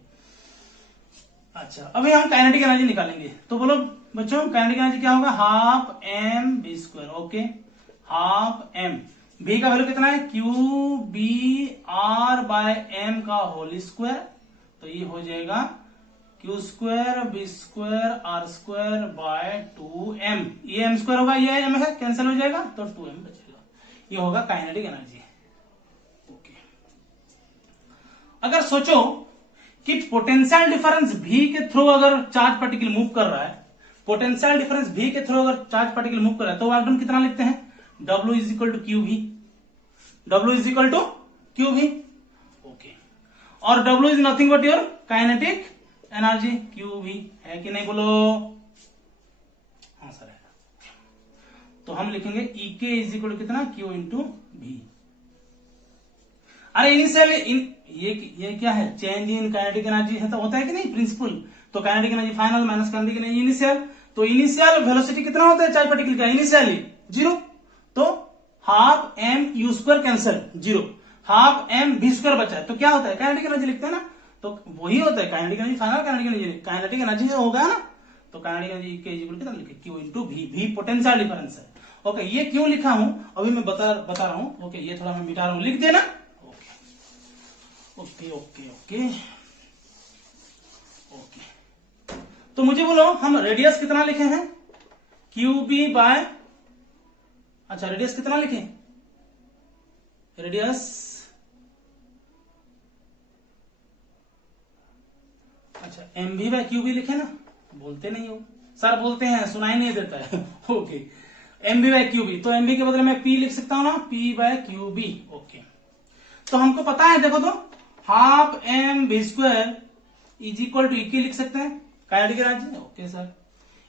अच्छा, अभी हम काइनेटिक एनर्जी निकालेंगे, तो बोलो बच्चों काइनेटिक एनर्जी क्या होगा, half M B square. Okay, half M, B का वैल्यू कितना है, Q B R by M का होल स्क्वायर। तो ये हो जाएगा Q square B square R square by 2m। ये एम स्क्वायर होगा, ये एम है, कैंसिल हो जाएगा, तो 2m बचेगा। ये होगा काइनेटिक एनर्जी। ओके, अगर सोचो कि पोटेंशियल डिफरेंस v के थ्रू अगर चार्ज पार्टिकल मूव कर रहा है, पोटेंशियल डिफरेंस v के थ्रू अगर चार्ज पार्टिकल मूव कर रहा है, तो हम कितना लिखते हैं, W is equal to Q V, W is equal to Q V. Okay, और W इज nothing but your kinetic energy, Q V है कि नहीं, बोलो हाँ सर है। तो हम लिखेंगे ई के इज इक्वल टू कितना, क्यू इंटू वी। अरे इनिशियल ये क्या है, चेंज इन काइनेटिक एनर्जी है, तो होता है कि नहीं प्रिंसिपल। तो kinetic energy final minus kinetic energy initial, तो इनिशियल वेलोसिटी कितना होता है चार्ज पार्टिकल का, इनिशियली 0, तो half M U square cancel 0, half M V square बचा है, तो क्या होता है काइनेटिक एनर्जी लिखते हैं ना, तो वही होता है kinetic energy, final kinetic energy होगा ना, तो काइनेटिक एनर्जी के इक्वल कितना लिखे Q into V, V potential difference है। ओके, ये क्यों लिखा हूं अभी मैं बता रहा हूं। ओके, ये थोड़ा मैं मिटा रहा हूं, लिख देना। ओके ओके ओके ओके, तो मुझे बोलो हम रेडियस कितना लिखे हैं, क्यू बी बाय, अच्छा रेडियस कितना लिखे, रेडियस अच्छा M B by Q B लिखे ना, बोलते नहीं हो सर, बोलते हैं सुनाई नहीं देता है। Okay, M B by Q B, तो एम बी के बदले में पी लिख सकता हूं ना, P by Q B. Okay, तो हमको पता है, देखो तो half M V square is equal to equal लिख सकते हैं kinetic energy. Okay sir,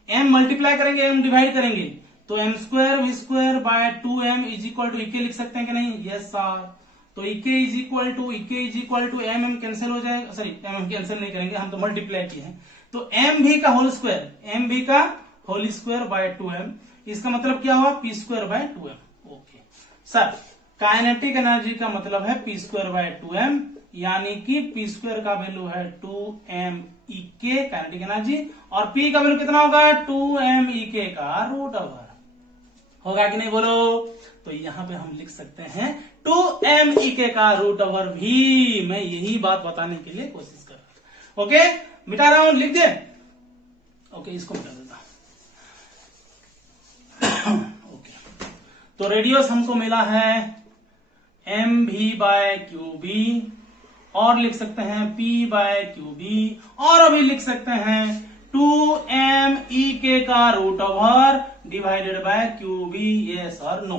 M multiply करेंगे, एम डिवाइड करेंगे, तो M square V square by 2m is equal to equal लिख सकते हैं कि नहीं, यस सर। तो इक्के is equal to M cancel हो जाएगा, सॉरी एम हम कैंसिल नहीं करेंगे, हम तो मल्टीप्लाई किए हैं, तो एम भी का होल स्क्वायर बाय 2m, इसका मतलब क्या हुआ P square by 2m। Okay sir, kinetic energy का मतलब है पी स्क्वायर बाय 2m, यानी कि पी स्क्वायर का वैल्यू है 2m ई के काइनेटिक एनर्जी, और पी का वैल्यू कितना होगा 2m ई के का रूट ओवर, होगा कि नहीं बोलो। तो यहां पे हम लिख सकते हैं 2m ई के का रूट ओवर भी, मैं यही बात बताने के लिए कोशिश कर रहा हूं। ओके, मिटा रहा हूं, लिख दे। ओके, इसको मिटा देता हूं। ओके, तो रेडियस हमको मिला है M v by Q B, और लिख सकते हैं P बाय क्यू बी, और अभी लिख सकते हैं 2m ई के का root over divided by Q B, yes और नो।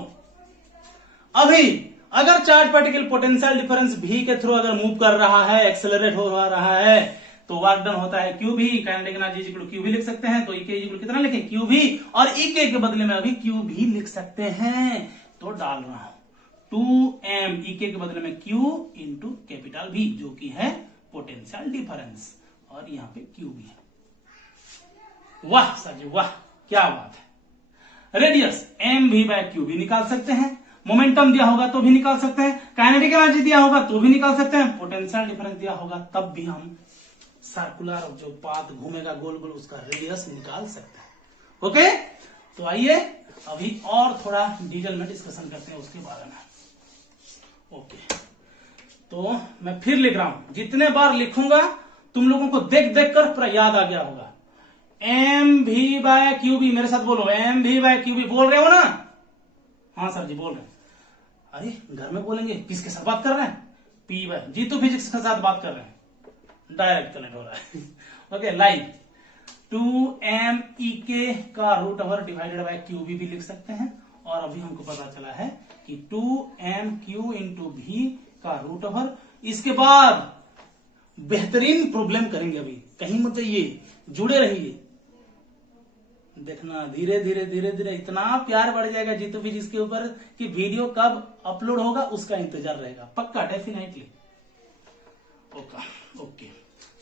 अभी अगर charge particle potential difference V के थ्रू अगर मूव कर रहा है, एक्सेलरेट हो रहा है, तो वर्क डन होता है Q V, kinetic energy equal to Q भी लिख सकते हैं, तो ई के इक्वल कितना लिखे क्यू भी, और ई के बदले में अभी क्यू भी लिख सकते हैं, तो डाल रहा हूं 2m ई के बदले में Q इंटू कैपिटल V, जो कि है पोटेंशियल डिफरेंस, और यहां पे Q भी है। वाह सर जी वाह, क्या बात है। Radius M v by Q भी निकाल सकते हैं, मोमेंटम दिया होगा तो भी निकाल सकते हैं, काइनेटिक एनर्जी दिया होगा तो भी निकाल सकते हैं, पोटेंशियल डिफरेंस दिया होगा तब भी हम सर्कुलर जो पाथ घूमेगा गोल गोल उसका रेडियस निकाल सकते हैं। ओके, तो आइए अभी और थोड़ा डिटेल में डिस्कशन करते हैं उसके बारे में। ओके, तो मैं फिर लिख रहा हूं, जितने बार लिखूंगा तुम लोगों को देख देख कर पूरा याद आ गया होगा। M v by Q B, मेरे साथ बोलो M v by Q B, बोल रहे हो ना, हाँ सर जी बोल रहे हैं। अरे घर में बोलेंगे किसके साथ बात कर रहे हैं, पी बाय जी, तो फिजिक्स के साथ बात कर रहे हैं, डायरेक्ट कनेक्ट हो रहा है। Okay, live 2m E K का root over divided by Q भी लिख सकते हैं, और अभी हमको पता चला है कि 2m क्यू इंटू भी का रूट ओवर। इसके बाद बेहतरीन प्रॉब्लम करेंगे, अभी कहीं मत जाइए, जुड़े रहिए, देखना धीरे धीरे धीरे धीरे इतना प्यार बढ़ जाएगा जीतू फिजिक्स के ऊपर कि वीडियो कब अपलोड होगा उसका इंतजार रहेगा, पक्का डेफिनेटली। ओके,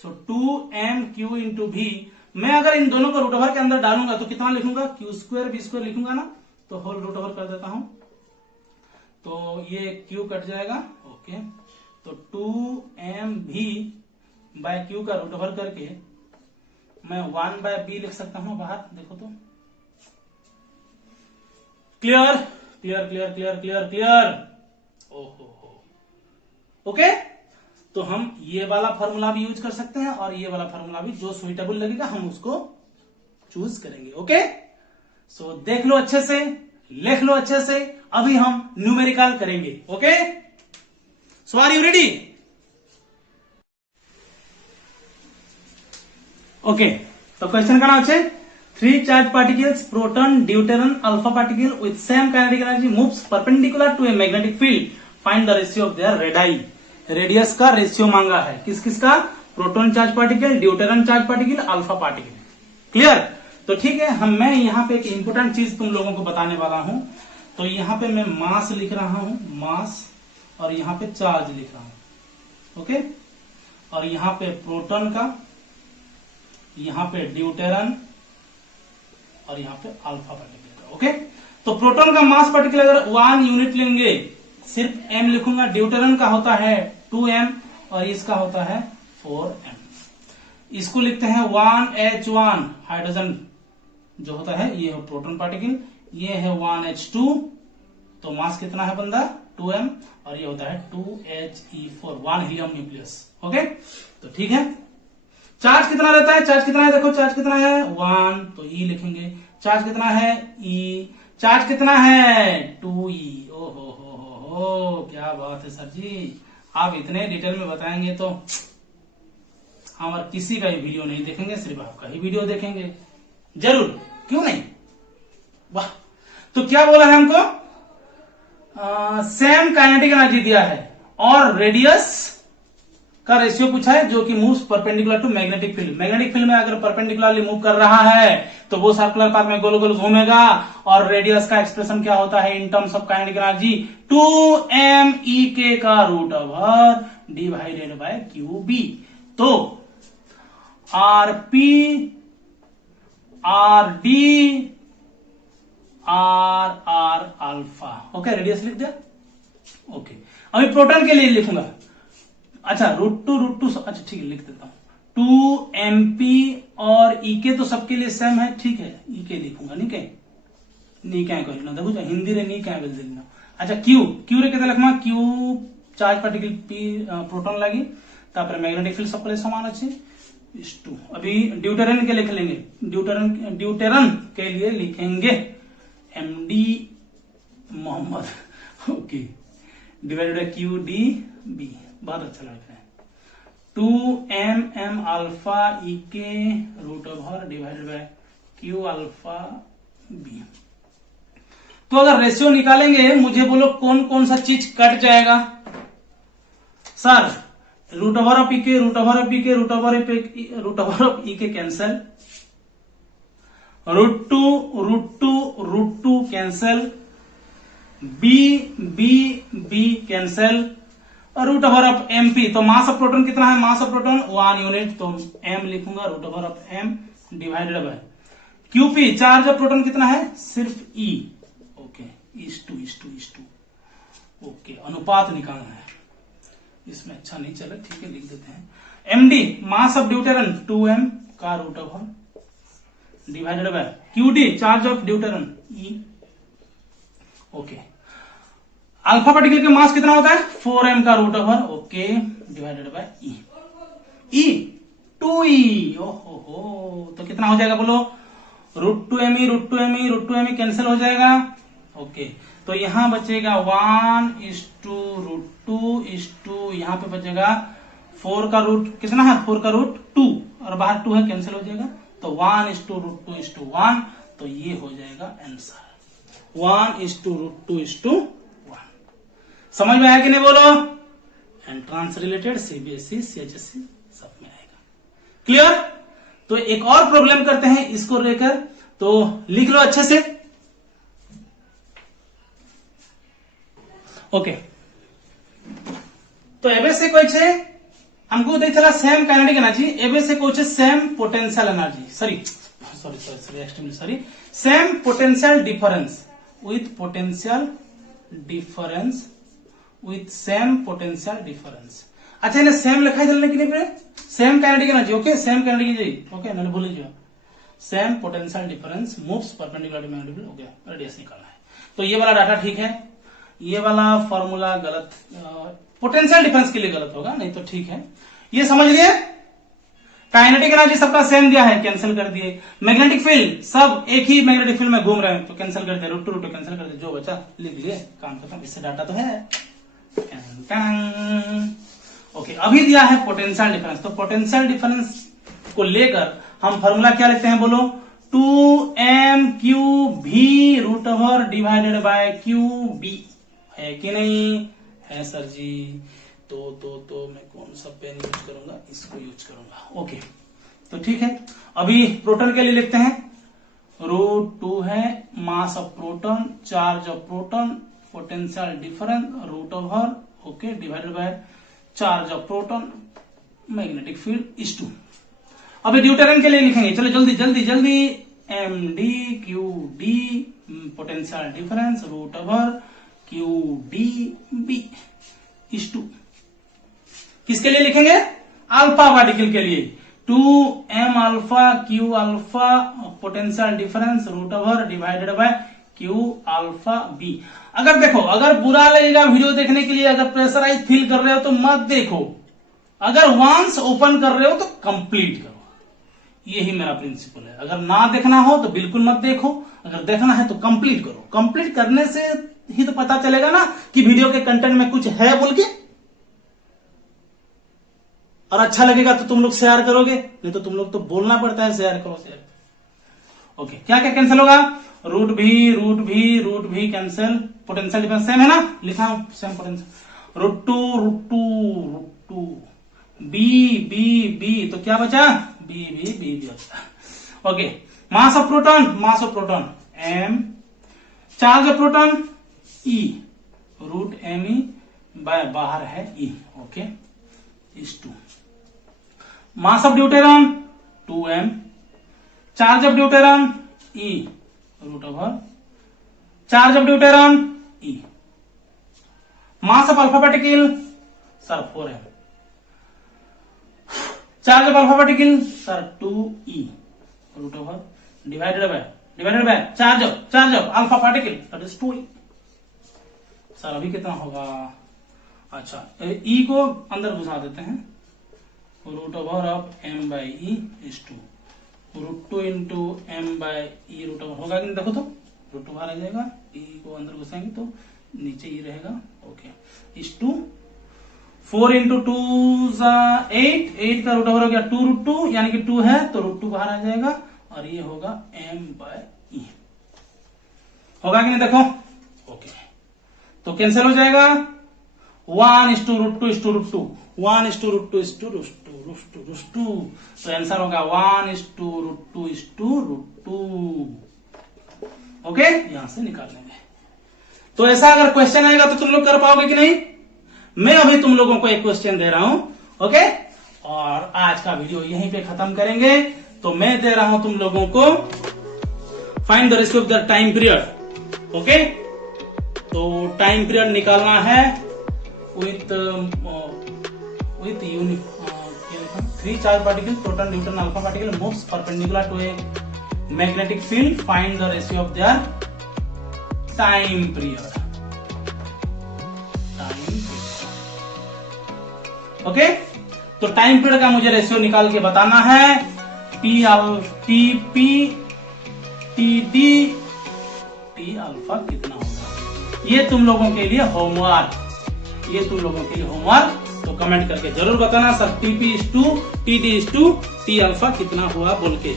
सो 2m क्यू इंटू भी, मैं अगर इन दोनों को रूट ओवर के अंदर डालूंगा तो कितना लिखूंगा क्यू स्क्वायर बी स्क्वायर लिखूंगा ना, तो होल रूट ओवर कर देता हूं, तो ये क्यू कट जाएगा। ओके, तो 2m भी बाय क्यू का रूट ओवर करके मैं 1 बाय बी लिख सकता हूं बाहर, देखो तो clear clear clear clear clear clear. ओहो, ओके, तो हम ये वाला फॉर्मूला भी यूज कर सकते हैं, और ये वाला फॉर्मूला भी, जो सुइटेबल लगेगा हम उसको चूज करेंगे। ओके, सो देख लो अच्छे से, लिख लो अच्छे से, अभी हम न्यूमेरिकल करेंगे। Okay, so are you ready? Okay, तो क्वेश्चन का नाम है 3 charge particles proton deuteron alpha particle with same kinetic energy moves perpendicular to a magnetic field, find the ratio of their radii. Radius का ratio मांगा है, किस किस का, proton charge particle, deuteron charge particle, alpha particle. Clear? तो ठीक है, मैं यहाँ पे एक इंपोर्टेंट चीज तुम लोगों को बताने वाला हूं। तो यहाँ पे मैं मास लिख रहा हूं, मास, और यहाँ पे चार्ज लिख रहा हूं। ओके, और यहाँ पे प्रोटॉन का, यहाँ पे ड्यूटेरन, और यहाँ पे अल्फा पार्टिकल का। ओके, तो प्रोटॉन का मास पार्टिकल अगर 1 यूनिट लेंगे सिर्फ m लिखूंगा, ड्यूटेरन का होता है 2m और इसका होता है 4m। इसको लिखते हैं 1H1 हाइड्रोजन जो होता है, ये है प्रोटॉन पार्टिकल, ये है 1H2, तो मास कितना है बंदा 2m, और ये होता है 2He4 1 हीलियम न्यूक्लियस। ओके, तो ठीक है। चार्ज कितना रहता है, चार्ज कितना है, देखो चार्ज कितना है 1, तो E लिखेंगे। चार्ज कितना है E, चार्ज कितना है 2E। ओ हो, क्या बात है सर जी, आप इतने डिटेल में बताएंगे तो हम और किसी का भी वीडियो नहीं देखेंगे, सिर्फ आपका ही वीडियो देखेंगे जरूर, क्यों नहीं। वाह, तो क्या बोला है हमको, सेम काइनेटिक एनर्जी दिया है और रेडियस का रेशियो पूछा है जो कि moves perpendicular to magnetic field. Magnetic field में अगर परपेंडिकुलरली मूव कर रहा है तो वो सर्कुलर पाथ में गोल गोल घूमेगा, और रेडियस का एक्सप्रेशन क्या होता है in terms of kinetic energy 2mEk का root over divided by QB। तो RP RD RR alpha. Okay, radius लिख दिया। ओके, अभी प्रोटॉन के लिए लिखूंगा, अच्छा √2 अच्छा ठीक है लिख देता हूं, 2mp और EK तो सबके लिए सेम है, ठीक है EK लिखूंगा, नी क्या कहना देखो हिंदी रे नी क्या बोल देना। अच्छा क्यू रे केते लिखमा, q charge particle p proton लगी, तापर मैग्नेटिक फील्ड सबके लिए समान अच्छे 2। अभी ड्यूटेरन के लिख लेंगे, ड्यूटेरन के लिए लिखेंगे MD Mohammed, okay, divided by QDB, बहुत अच्छा लग रहा है, 2mm alpha EK root over divided by Q alpha B। तो अगर रेशियो निकालेंगे, मुझे बोलो कौन कौन सा चीज कट जाएगा sir, root over of EK, root over of EK, root over of EK cancel, √2 cancel, B cancel, root over of MP। तो मास ऑफ प्रोटॉन कितना है, मास ऑफ प्रोटॉन 1 यूनिट, तो m लिखूंगा root over of m divided by QP। Charge of proton कितना है, सिर्फ E। Okay, is2। Okay, अनुपात निकालना है, इसमें अच्छा नहीं चला, ठीक है लिख देते हैं। MD mass of deuteron 2m का root over divided by QD charge of deuteron E। Okay, alpha particle के मास कितना होता है 4m का root over, okay, divided by E 2E। ओहो, तो कितना हो जाएगा बोलो, √2me कैंसिल हो जाएगा। ओके, तो यहां बचेगा 1:√2 यहां पे बचेगा 4 का रूट कितना है, 4 का रूट 2, और बाहर 2 है, कैंसिल हो जाएगा, तो 1:√2:1, तो ये हो जाएगा आंसर 1:√2:1। समझ में आया कि नहीं बोलो, एंट्रांस रिलेटेड CBSE CHSE सब में आएगा, क्लियर। तो एक और प्रॉब्लम करते हैं इसको लेकर, तो लिख लो अच्छे से। ओके, तो एबे से कोई छे हमको देखला सेम काइनेटिक एनर्जी, एबे से कोई छे same potential energy, sorry same potential difference with same potential difference. अच्छा इन्हें सेम लिखाई देने के लिए same kinetic energy, okay same kinetic energy, okay ना भूल लीजिए, same potential difference moves perpendicular to magnetic field. Okay, radius निकालना है, तो ये वाला डाटा ठीक है, ये वाला फॉर्मूला गलत, पोटेंशियल डिफरेंस के लिए गलत होगा, नहीं तो ठीक है। ये समझ लिए, काइनेटिक एनर्जी सबका सेम दिया है, कैंसिल कर दिए। मैग्नेटिक फील्ड सब एक ही मैग्नेटिक फील्ड में घूम रहे हैं, तो कैंसिल कर दिया, √2 कैंसिल कर दिया, जो बचा लिख लिए, काम खत्म। इससे डाटा तो है। ओके, अभी दिया है पोटेंशियल डिफरेंस, तो पोटेंशियल डिफरेंस को लेकर हम फॉर्मूला क्या लिखते हैं बोलो, 2mQV root over divided by QB, है कि नहीं, है सर जी। तो मैं कौन सा पेन यूज करूंगा, इसको यूज करूंगा। ओके, तो ठीक है, अभी प्रोटॉन के लिए लिखते हैं, √2 है mass of proton, charge of proton, potential difference root over, okay, divided by charge of proton, magnetic field is 2। अभी ड्यूटेरन के लिए लिखेंगे, चलो जल्दी, MDQD potential difference root over Q D B is to, किसके लिए लिखेंगे? अल्फा पार्टिकल के लिए, 2m alpha Q alpha potential difference root over divided by Q alpha B. अगर देखो, अगर बुरा लगेगा वीडियो देखने के लिए, अगर प्रेशराइज फील कर रहे हो तो मत देखो, अगर वंस ओपन कर रहे हो तो कंप्लीट करो। यही मेरा प्रिंसिपल है। अगर ना देखना हो तो बिल्कुल मत देखो, अगर देखना है तो कंप्लीट करो। कंप्लीट करने से ही तो पता चलेगा ना कि वीडियो के कंटेंट में कुछ है बोल के, और अच्छा लगेगा तो तुम लोग शेयर करोगे, नहीं तो तुम लोग तो बोलना पड़ता है शेयर करो शेयर। ओके, क्या क्या कैंसिल होगा? रूट भी कैंसिल, पोटेंशियल डिफरेंस सेम है ना, लिखा हूं same potential. Root two B तो क्या बचा? बी बचा। Okay, mass of proton m, charge of proton e, root m e बाहर है e. Okay, is two. Mass of deuteron 2m, charge of deuteron ई, root over charge of deuteron e. Mass of alpha particle sir 4m, charge of alpha particle sir 2e, root over divided by charge of alpha particle that is 2e। Sir अभी कितना होगा? अच्छा, ई को अंदर घुसा देते हैं, root over of m by E is to, root 2 into M by E root over होगा कि नहीं? देखो तो रूट बाहर आ जाएगा, ई को अंदर घुसाएंगे तो नीचे ई रहेगा। ओके, इज टू 4 इंटू 2 8 का रूट ओवर हो गया 2 रूट 2, यानी कि 2 है तो रूट 2 बाहर आ जाएगा और ये होगा m बाई ई। होगा कि नहीं? देखो ओके, तो कैंसिल हो जाएगा। 1 is to root 2 is to root 2, 1 is to root 2 is to root 2, तो आंसर होगा 1 is to root 2 is to root 2। Okay, यहां से निकाल लेंगे। तो ऐसा अगर क्वेश्चन आएगा तो तुम लोग कर पाओगे कि नहीं? मैं अभी तुम लोगों को एक क्वेश्चन दे रहा हूं, ओके, और आज का वीडियो यहीं पे खत्म करेंगे। तो मैं दे रहा हूं तुम लोगों को find the ratio of the time period. Okay, तो टाइम पीरियड निकालना है with three charge particle, proton neutron alpha particle moves perpendicular to a magnetic field, find the ratio of their time period. Okay, तो time period का मुझे ratio निकाल के बताना है। टी अल्फा कितना होगा? ये तुम लोगों के लिए होमवर्क, तो कमेंट करके जरूर बताना sir TP is to T D is to T alpha कितना हुआ बोल के।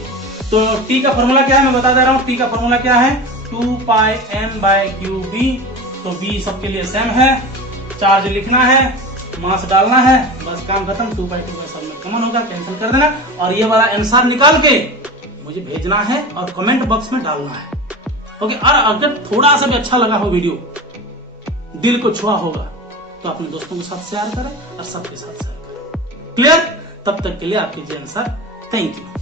तो टी का फॉर्मूला क्या है मैं बता दे रहा हूं। टी का फॉर्मूला क्या है? 2 pi m by Q B, तो बी सबके लिए सेम है। चार्ज लिखना है, मास डालना है, बस काम खत्म। 2/2 सब में कॉमन होगा, कैंसिल कर देना और ये वाला आंसर निकाल के मुझे भेजना है और कमेंट बॉक्स में डालना है। ओके, और अगर थोड़ा सा भी अच्छा लगा हो वीडियो, दिल को छुआ होगा, तो अपने दोस्तों के साथ शेयर करें और सबके साथ शेयर करें। क्लियर? तब तक के लिए आपके आंसर। Thank you.